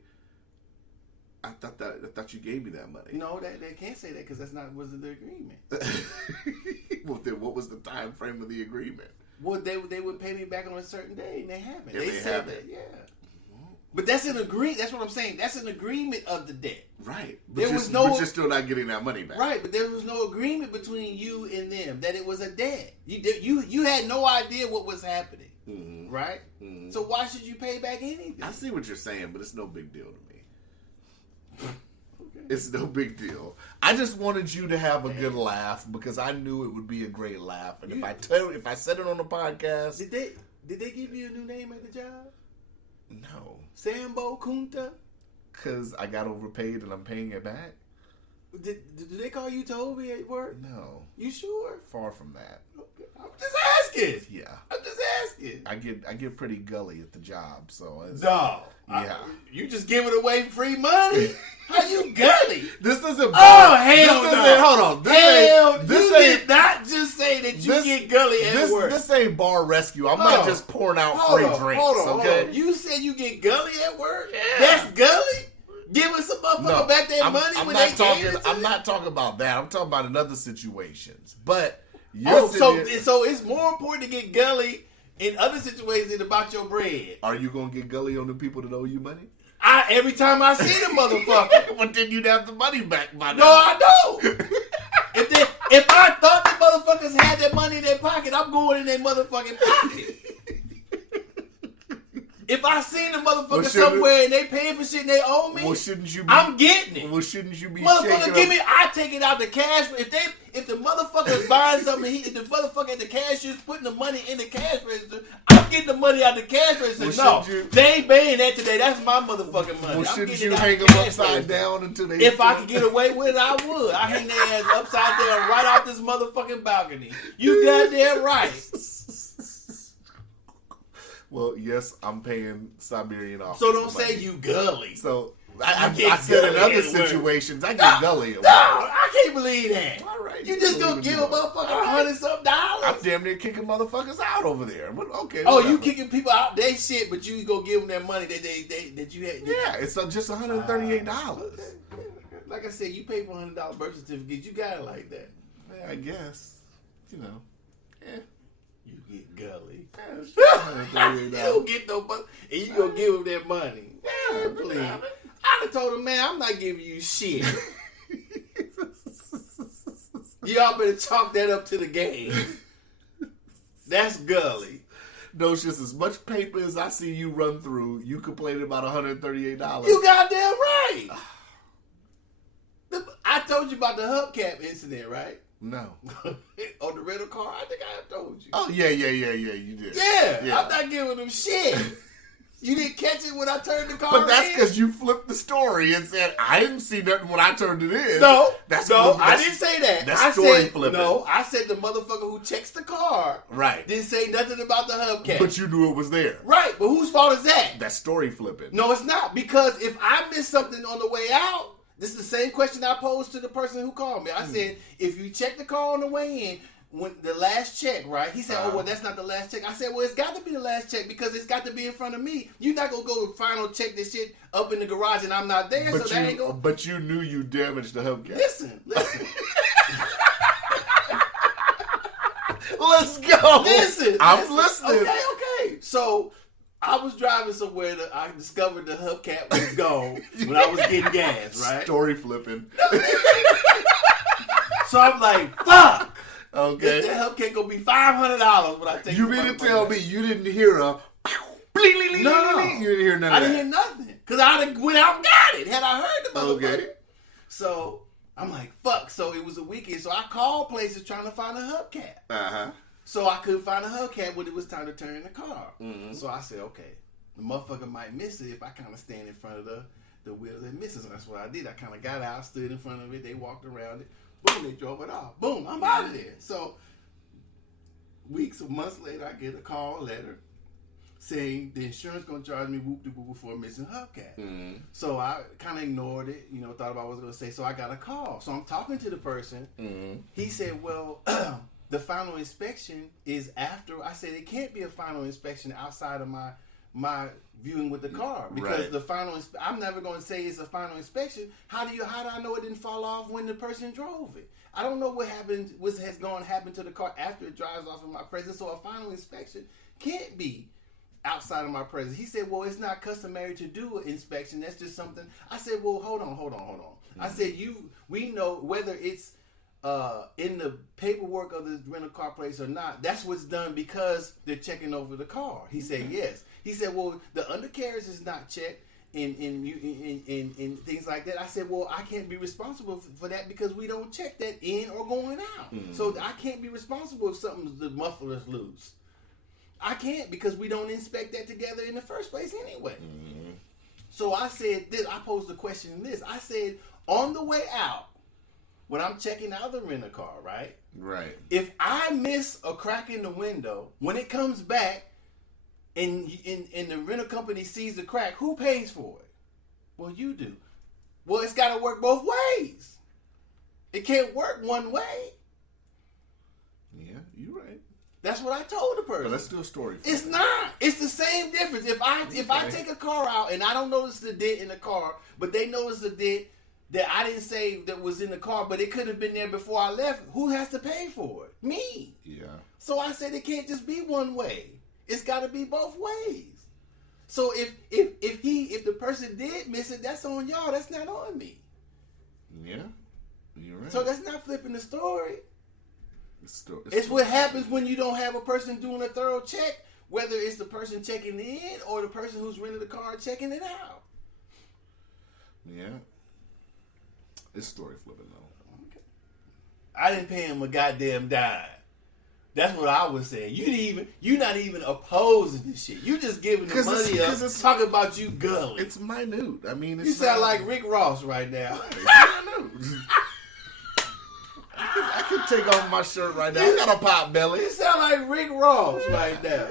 I thought you gave me that money? No, they can't say that because wasn't the agreement. Well, then what was the time frame of the agreement? Well, they would pay me back on a certain day, and they haven't. And they said that, yeah. But that's an agreement. That's what I'm saying. That's an agreement of the debt. Right. But But you're still not getting that money back. Right, but there was no agreement between you and them that it was a debt. You had no idea what was happening. Right? So why should you pay back anything? I see what you're saying, but it's no big deal to me. Okay. It's no big deal. I just wanted you to have a good laugh because I knew it would be a great laugh. And if I said it on the podcast, did they give you a new name at the job? No. Sambo Kunta? Because I got overpaid and I'm paying it back? Did they call you Toby at work? No. You sure? Far from that. Okay. I'm just asking. Yeah. I'm just asking. I get pretty gully at the job, so no. Yeah. You just giving away free money? How you gully? This isn't. Oh hell no! Hold on. You did not just say that you get gully at work. This ain't bar rescue. I'm not just pouring out free drinks. Hold on. You said you get gully at work? Yeah. That's gully? Giving some motherfucker back their money when they gave it to I'm not talking about that. I'm talking about in other situations. But so it's more important to get gully in other situations than about your bread. Are you gonna get gully on the people that owe you money? Every time I see the motherfucker. But then you'd have the money back by now. No, I don't. If I thought the motherfuckers had that money in their pocket, I'm going in their motherfucking pocket. If I seen the motherfucker somewhere and they paying for shit and they owe me, shouldn't you be, I'm getting it. Well, shouldn't you be motherfucker, give me, I take it out the cash. If the motherfucker is buying something, if the motherfucker at the cashier's putting the money in the cash register, I'm getting the money out the cash register. Well, they ain't paying that today. That's my motherfucking money. Well, shouldn't you hang them upside down until they... If I could get away with it, I would. I hang their ass upside down right off this motherfucking balcony. You goddamn right. Well, yes, I'm paying Siberian officers. So don't say you gully. So I said in other situations, I get gully. No, I can't believe that. All right, you just gonna give a motherfucker $100-something? I'm damn near kicking motherfuckers out over there. But okay. Oh, whatever. You kicking people out they shit, but you go give them that money that you had. Yeah, it's just $138. Like I said, you pay for $100 birth certificate. You got it like that. Yeah, I guess. You know. Yeah. You get gully. You don't get no money. And you gonna give them that money. Yeah, please. I done told him, man, I'm not giving you shit. Y'all better chalk that up to the game. That's gully. Docious, as much paper as I see you run through, you complaining about $138. You goddamn right. I told you about the hubcap incident, right? No. On the rental car, I think I told you. Oh, yeah, you did. Yeah. I'm not giving them shit. You didn't catch it when I turned the car But that's because you flipped the story and said, I didn't see nothing when I turned it in. No, I didn't say that. That's story flipping. No, I said the motherfucker who checks the car didn't say nothing about the hubcap. But you knew it was there. Right, but whose fault is that? That's story flipping. No, it's not. Because if I miss something on the way out, This is the same question I posed to the person who called me. I said, if you check the car on the way in, when the last check, right? He said, oh, well, that's not the last check. I said, well, it's got to be the last check because it's got to be in front of me. You're not going to go final check this shit up in the garage and I'm not there, But so that ain't going to... But you knew you damaged the hubcap. Listen. Let's go. Listen. I'm listening. Okay. So... I was driving somewhere that I discovered the hubcap was gone when I was getting gas, right? Story flipping. So I'm like, fuck. Okay. This hubcap gonna be $500 when I take it. You mean to tell me you didn't hear a bling, bling, bling, No. bling? You didn't hear none of I that? didn't hear nothing. Because I'd have went out and got it had I heard the motherfucker. Okay. So I'm like, fuck. So it was a weekend. So I called places trying to find a hubcap. Uh-huh. So I couldn't find a hubcap when it was time to turn in the car. Mm-hmm. So I said, okay, the motherfucker might miss it if I kind of stand in front of the wheels and misses. And that's what I did. I kind of got out, stood in front of it. They walked around it. Boom, they drove it off. Boom, I'm out of there. So weeks or months later, I get a call, a letter, saying the insurance going to charge me whoop-de-whoop for a missing hubcap. Mm-hmm. So I kind of ignored it, thought about what I was going to say. So I got a call. So I'm talking to the person. Mm-hmm. He said, well... the final inspection is after. I said it can't be a final inspection outside of my viewing with the car because right. the final. I'm never going to say it's a final inspection. How do I know it didn't fall off when the person drove it? I don't know what happened. What has gone happen to the car after it drives off in my presence. So a final inspection can't be outside of my presence. He said, well, it's not customary to do an inspection. That's just something. I said, well, hold on. Mm-hmm. I said, we know whether it's in the paperwork of the rental car place or not, that's what's done because they're checking over the car. He said yes. He said, well, the undercarriage is not checked and things like that. I said, well, I can't be responsible for that because we don't check that in or going out. Mm-hmm. So I can't be responsible if the muffler's loose. I can't because we don't inspect that together in the first place anyway. Mm-hmm. So I said this. I posed the question in this. I said, on the way out, when I'm checking out the rental car, right? Right. If I miss a crack in the window, when it comes back and the rental company sees the crack, who pays for it? Well, you do. Well, it's got to work both ways. It can't work one way. Yeah, you're right. That's what I told the person. But let's do a story. It's not. It's the same difference. If I take a car out and I don't notice the dent in the car, but they notice the dent that I didn't say that was in the car, but it could have been there before I left. Who has to pay for it? Me. Yeah. So I said it can't just be one way. It's got to be both ways. So if the person did miss it, that's on y'all. That's not on me. Yeah. You're right. So that's not flipping the story. It's what happens when you don't have a person doing a thorough check, whether it's the person checking in or the person who's rented the car checking it out. Yeah. It's story flipping though. Okay. I didn't pay him a goddamn dime. That's what I was saying. You're not even opposing this shit. You just giving the money up. It's talking about you gully. It's minute. I mean, it's you sound like Rick Ross right now. It's minute. I could take off my shirt right now. I got a pot belly. You sound like Rick Ross right now.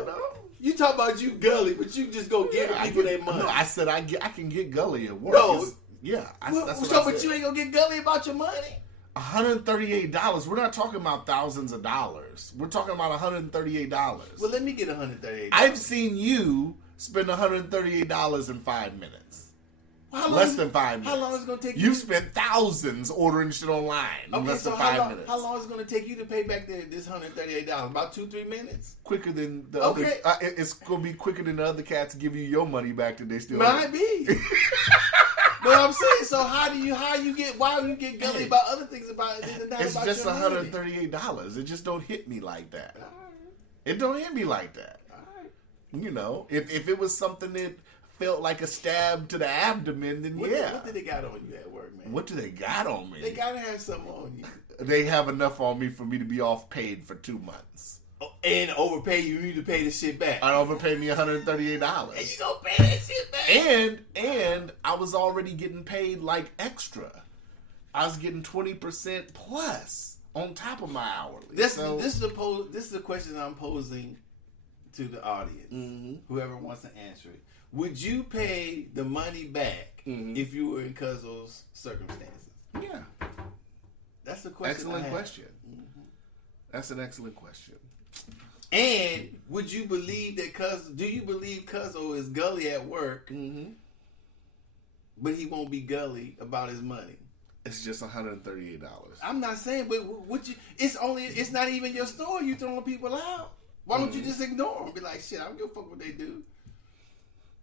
You talk about you gully, but you just go give people their money. No, I said I can get gully at work. No. Yeah. That's what I but said. You ain't gonna get gully about your money? $138. We're not talking about thousands of dollars. We're talking about $138. Well, let me get $138. I've seen you spend $138 in 5 minutes. Less than 5 minutes. How long is it going to take you? You spent thousands ordering shit online in less than 5 minutes. How long is it going to take you to pay back this $138? About 2-3 minutes? Quicker than the other. It's going to be quicker than the other cats give you your money back that they still might be. But I'm saying, so why do you get gully about other things about it than it's about just your money? $138. It just don't hit me like that. It don't hit me like that. You know, if it was something that felt like a stab to the abdomen, then what do they got on you at work, man? What do they got on me? They gotta have something on you. They have enough on me for me to be off paid for 2 months. And overpay you need to pay the shit back. I overpay me $138. And you gonna pay that shit back. And I was already getting paid like extra. I was getting 20% plus on top of my hourly. This is the question I'm posing to the audience. Mm-hmm. Whoever wants to answer it. Would you pay the money back if you were in Cuzzo's circumstances? Yeah. That's a question. Excellent question. That's an excellent question. And would you believe that do you believe Cuzzo is gully at work, but he won't be gully about his money? It's just $138. I'm not saying, but it's not even your store. You throwing people out. Why don't you just ignore them? Be like, shit, I don't give a fuck what they do.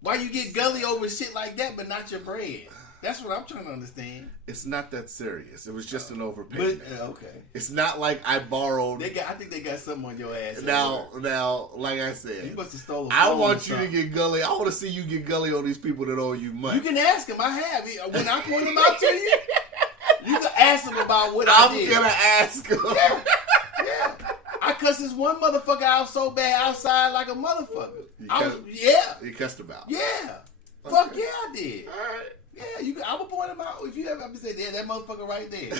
Why you get gully over shit like that, but not your bread? That's what I'm trying to understand. It's not that serious. It was just an overpayment. But, okay. It's not like I borrowed. I think they got something on your ass. Now, like I said, you must have stolen. I want you to get gully. I want to see you get gully on these people that owe you money. You can ask him. I have. When I point them out to you, you can ask him about what I did. I'm gonna ask him. Yeah. I cussed this one motherfucker out so bad outside like a motherfucker. You cussed him out. Yeah. Okay. Fuck yeah, I did. All right. Yeah, I would point him out. If you ever say, yeah, that motherfucker right there.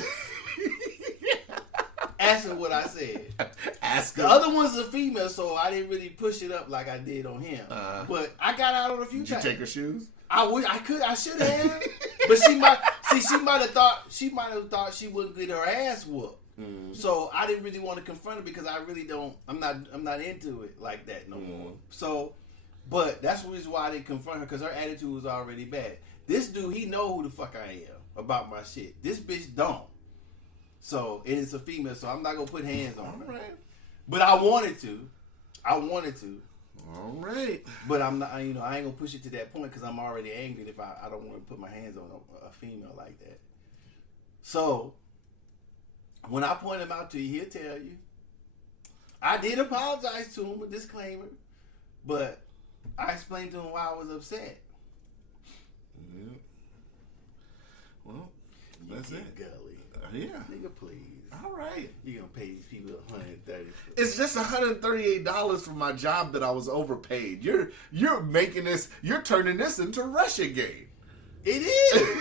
Ask him what I said. Ask him. The other one's a female, so I didn't really push it up like I did on him. But I got out on a few times. Did you take her shoes? I should have. But she might have thought she wouldn't get her ass whooped. So I didn't really want to confront her because I really don't. I'm not into it like that no more. So, but that's the reason why I didn't confront her, because her attitude was already bad. This dude, he know who the fuck I am about my shit. This bitch don't. So it is a female, so I'm not gonna put hands on her. Right. But I wanted to. All right. But I'm not. I ain't gonna push it to that point because I'm already angry if I don't want to put my hands on a female like that. So when I point him out to you, he'll tell you. I did apologize to him, a disclaimer, but I explained to him why I was upset. Yeah. Well, that's it. Gully. Yeah. Nigga, please. All right. You gonna pay these people $130? It's just $138 for my job that I was overpaid. You're making this. You're turning this into Russiagate. It is.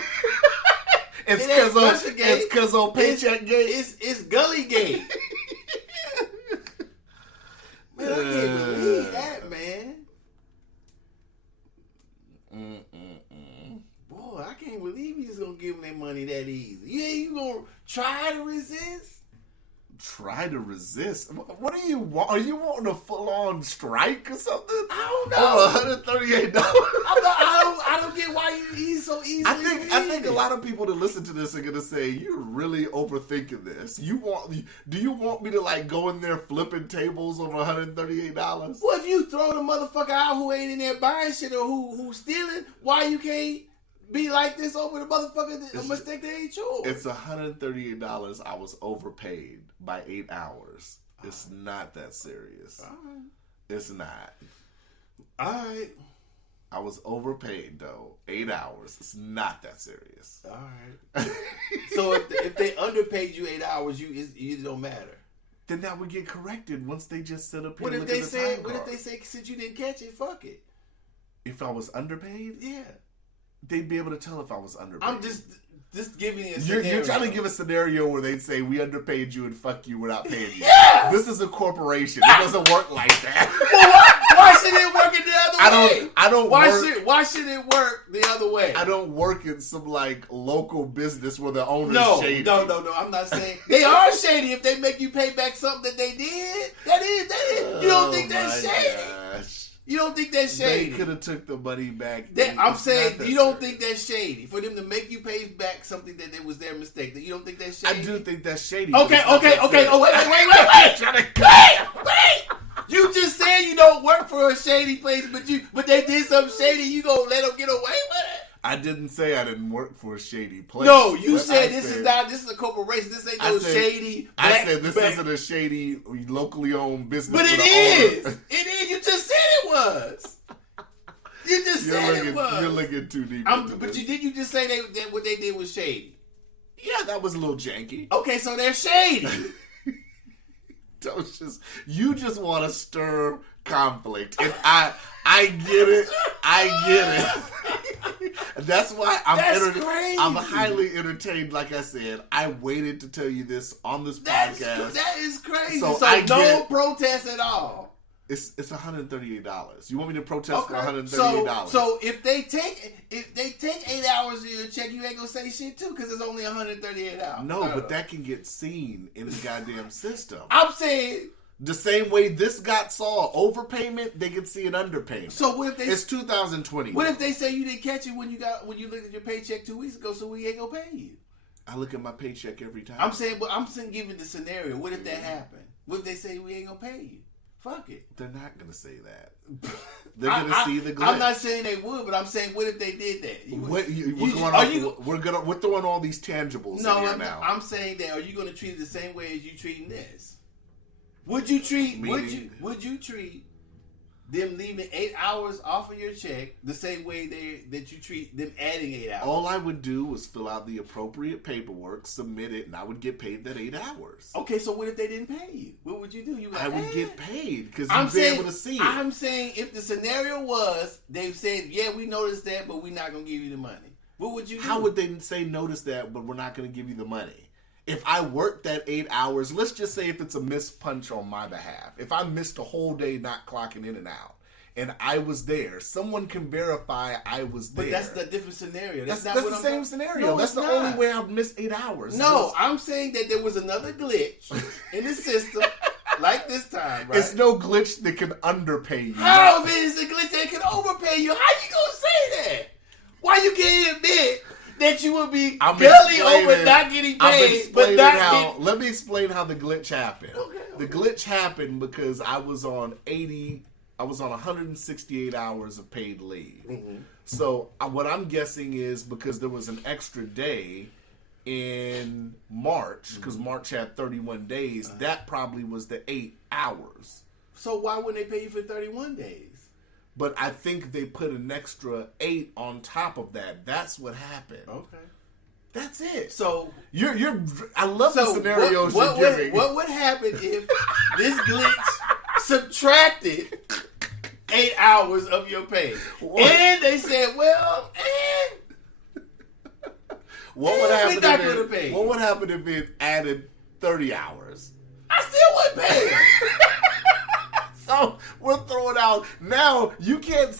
It's because of paycheck gate. It's Gully Gate. Man, I can't believe that, man. Boy, I can't believe you just gonna give them their money that easy. Yeah, you gonna try to resist? Try to resist? What do you want? Are you wanting a full-on strike or something? I don't know. $138. I don't get why he's so easy. I think a lot of people that listen to this are gonna say you're really overthinking this. Do you want me to like go in there flipping tables over $138? Well, if you throw the motherfucker out who ain't in there buying shit or who's stealing, why you can't be like this over the motherfucker? A mistake that ain't yours. It's $138. I was overpaid by 8 hours. It's not that serious. All right. It's not. All right. I was overpaid though. 8 hours. It's not that serious. All right. So if they underpaid you 8 hours, it don't matter. Then that would get corrected once they just sit up here. What and if look they at the say? time What if card. they say since you didn't catch it, fuck it? If I was underpaid, Yeah. they'd be able to tell if I was underpaid. I'm just giving you a scenario. You're trying to give a scenario where they'd say we underpaid you and fuck you without paying you. Yeah! This is a corporation. It doesn't work like that. Well, why should it work in the other way? I don't work. Why should it work the other way? I don't work in some like local business where the owner's shady. No. I'm not saying they are shady if they make you pay back something that they did. That is. You don't think that's shady? Gosh. You don't think that's shady? They could have took the money back. I'm saying you don't think that's shady for them to make you pay back something that it was their mistake. That you don't think that's shady? I do think that's shady. Okay. Oh, wait. You just said you don't work for a shady place, but they did something shady. You gonna let them get away with it? I didn't say I didn't work for a shady place. No, you said this is a corporation. This ain't no shady. I said this isn't a shady, locally owned business. But it is. It is. You just said it was. You just said it was. You're looking too deep. But you just say that what they did was shady? Yeah, that was a little janky. Okay, so they're shady. Docious, you just want to stir conflict, and I get it. That's why I'm crazy. I'm highly entertained. Like I said, I waited to tell you this on this podcast. That is crazy. So no protest at all. It's $138. You want me to protest for $138? So if they take take 8 hours of your check, you ain't gonna say shit too, because it's only 138 hours. No, but that can get seen in the goddamn system. I'm saying the same way this got saw overpayment, they can see an underpayment. So what if they? It's 2020. What if they say you didn't catch it when you looked at your paycheck 2 weeks ago, so we ain't gonna pay you? I look at my paycheck every time. I'm saying giving the scenario. What if that happened? What if they say we ain't gonna pay you? Fuck it. They're not gonna say that. They're gonna see the glitch. I'm not saying they would, but I'm saying what if they did that? We're throwing all these tangibles in here now. I'm saying that. Are you gonna treat it the same way as you treating this? Would you treat them leaving 8 hours off of your check the same way that you treat them adding 8 hours? All I would do was fill out the appropriate paperwork, submit it, and I would get paid that 8 hours. Okay, so what if they didn't pay you? What would you do? I would get paid because you'd be able to see it. I'm saying if the scenario was they've said, yeah, we noticed that, but we're not going to give you the money. What would you do? How would they say notice that, but we're not going to give you the money? If I worked that 8 hours, let's just say if it's a missed punch on my behalf. If I missed a whole day not clocking in and out, and I was there, someone can verify I was there. But that's the different scenario. That's the same scenario. No, that's the only way I've missed 8 hours. No, I'm saying that there was another glitch in the system like this time, right? It's no glitch that can underpay you. How if it is a glitch that can overpay you? How you gonna say that? Why you can't admit that you would be gully over not getting paid, but not getting... Let me explain how the glitch happened. Okay. The glitch happened because I was on 168 hours of paid leave. Mm-hmm. So what I'm guessing is because there was an extra day in March, because March had 31 days, that probably was the 8 hours. So why wouldn't they pay you for 31 days? But I think they put an extra 8 on top of that. That's what happened. Okay. That's it. So I love the scenarios you're giving. What would happen if this glitch subtracted 8 hours of your pay? What? And they said, well, what would happen if it added 30 hours? I still wouldn't pay. So we're throwing out now. You can't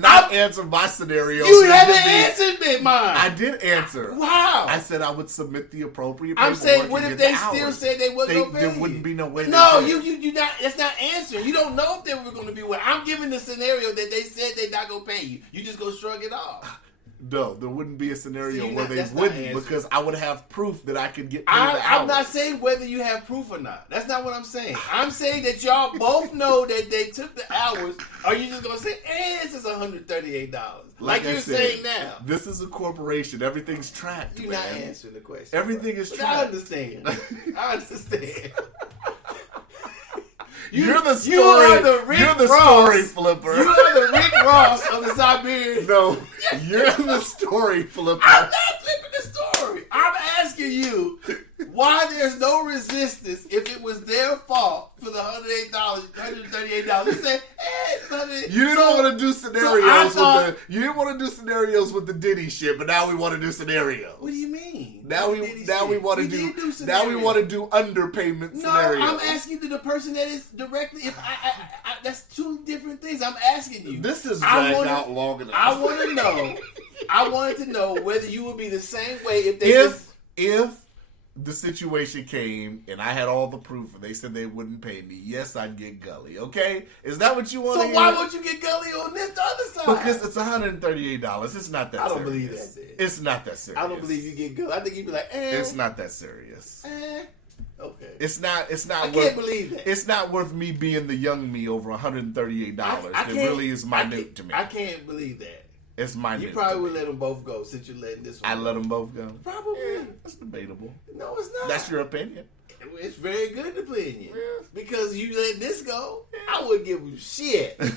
not answer my scenario. You haven't answered me, mine. I did answer. Wow. I said I would submit the appropriate. I'm saying, what if they still said they wasn't going to pay you? There wouldn't be no way. No, you not. That's not answering. You don't know if they were going to be. I'm giving the scenario that they said they're not going to pay you. You just go shrug it off. No, there wouldn't be a scenario where they wouldn't, because I would have proof that I could get paid the hours. I'm not saying whether you have proof or not. That's not what I'm saying. I'm saying that y'all both know that they took the hours. Are you just going to say, this is $138? Like you're saying now. This is a corporation. Everything's tracked. You're not answering the question. Everything is tracked. I understand. I understand. You're the story. You are the Rick You're the Ross. Story flipper. You are the Rick Ross of the Siberian. No, you're the story flipper. I'm not flipping the story. I'm asking you why there's no resistance if it was their fault for the $138. You say, you didn't want to do scenarios you didn't want to do scenarios with the Diddy shit, but now we want to do scenarios. What do you mean? Now we want to do underpayment scenarios. No, I'm asking the person that is directly. If I that's two different things. I'm asking you. This is dragged out long enough. I want to know. I wanted to know whether you would be the same way if they if the situation came and I had all the proof and they said they wouldn't pay me, yes, I'd get gully. Okay, is that what you want? So why won't you get gully on the other side? Because it's $138. It's not that. I don't serious. believe that. It's not that serious. I don't believe you get gully. I think you'd be like, It's not that serious. Okay. It's not. I can't believe that. It's not worth me being the young me over $138. It really is minute to me. I can't believe that. It's minute. You probably would let them both go since you're letting this one. I let them both go. Probably. Yeah, that's debatable. No, it's not. That's your opinion. It's very good opinion. Yeah. Because you let this go, I wouldn't give you shit. Man,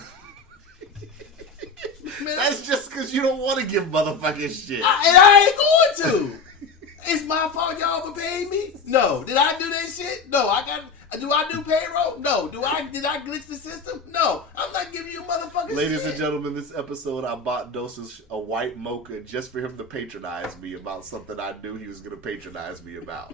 that's just because you don't want to give motherfucking shit. And I ain't going to. It's my fault y'all overpaid me? No. Did I do that shit? No. I Do I do payroll? No. Did I glitch the system? No. I'm not giving you motherfucking Ladies shit. and gentlemen, this episode I bought Docious a white mocha just for him to patronize me about something I knew he was going to patronize me about.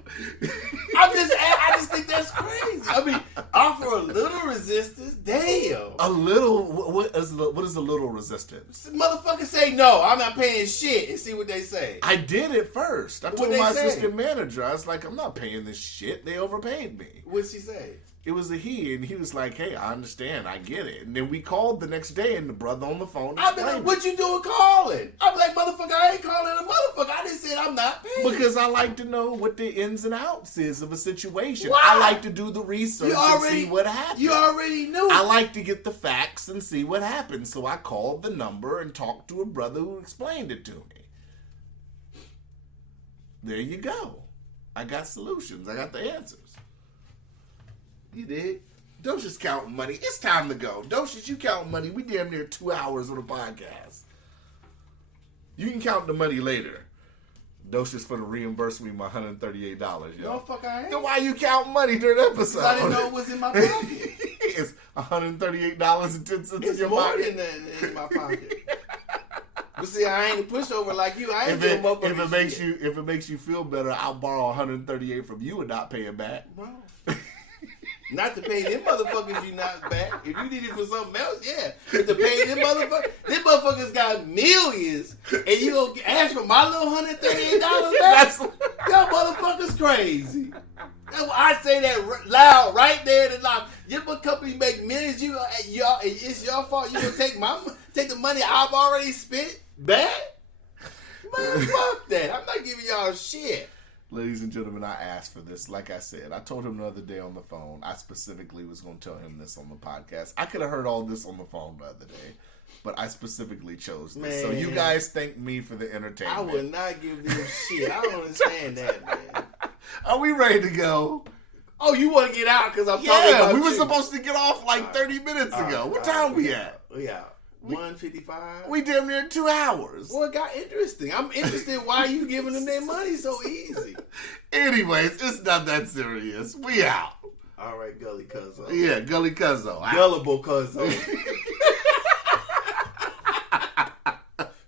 I just think that's crazy. I mean, offer a little resistance. Damn. A little. What is a little resistance? Motherfuckers say no. I'm not paying shit, and see what they say. I did it first. I told they my say? assistant manager, I was like, I'm not paying this shit. They overpaid me. What'd she say? It was a he, and he was like, hey, I understand. I get it. And then we called the next day, and the brother on the phone I've been explained like, what you doing calling? I'm like, motherfucker, I ain't calling a motherfucker. I just said I'm not paying. Because I like to know what the ins and outs is of a situation. Why? I like to do the research and see what happens. You already knew. I like to get the facts and see what happens. So I called the number and talked to a brother who explained it to me. There you go. I got solutions. I got the answers. You did? Docious counting money. It's time to go. Docious, you counting money. We damn near 2 hours on a podcast. You can count the money later. Docious for to reimburse me my $138, yo. No, fuck, I ain't. Then why you count money during the episode? I didn't know it was in my pocket. It's $138.10 in It's your more pocket. than that in my pocket. But see, I ain't a pushover like you. I ain't If giving it makes you feel better, I'll borrow $138 from you and not pay it back. Bro. Not to pay them motherfuckers you not back. If you need it for something else, yeah. But to pay them motherfuckers got millions, and you gonna ask for my little $138 back? Y'all motherfuckers crazy. That's why I say that loud right there and loud. Your company make millions. Y'all, it's your fault. You gonna take the money I've already spent back? Man, fuck that. I'm not giving y'all shit. Ladies and gentlemen, I asked for this. Like I said, I told him the other day on the phone. I specifically was going to tell him this on the podcast. I could have heard all this on the phone the other day, but I specifically chose this. So you guys thank me for the entertainment. I would not give them shit. I don't understand that, man. Are we ready to go? Oh, you want to get out because I'm talking about we were you. supposed to get off like 30 minutes ago. What time we at? We out. 1:55. We damn near 2 hours. Well, it got interesting. I'm interested why you giving them their money so easy. Anyways, it's not that serious. We out. All right, Gully Cuzzo. Yeah, Gully Cuzzo. Gullible Cuzzo.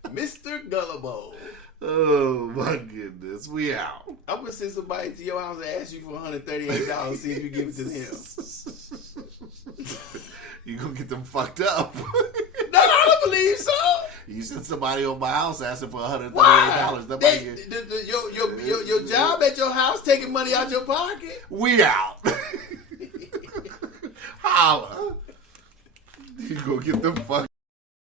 Mr. Gullible. Oh, my goodness. We out. I'm going to send somebody to your house and ask you for $138, see if you give it to them. You gonna get them fucked up. No, I don't believe so. You sent somebody over my house asking for $138. Why? Your job at your house taking money out your pocket? We out. Holla. You gonna get them fucked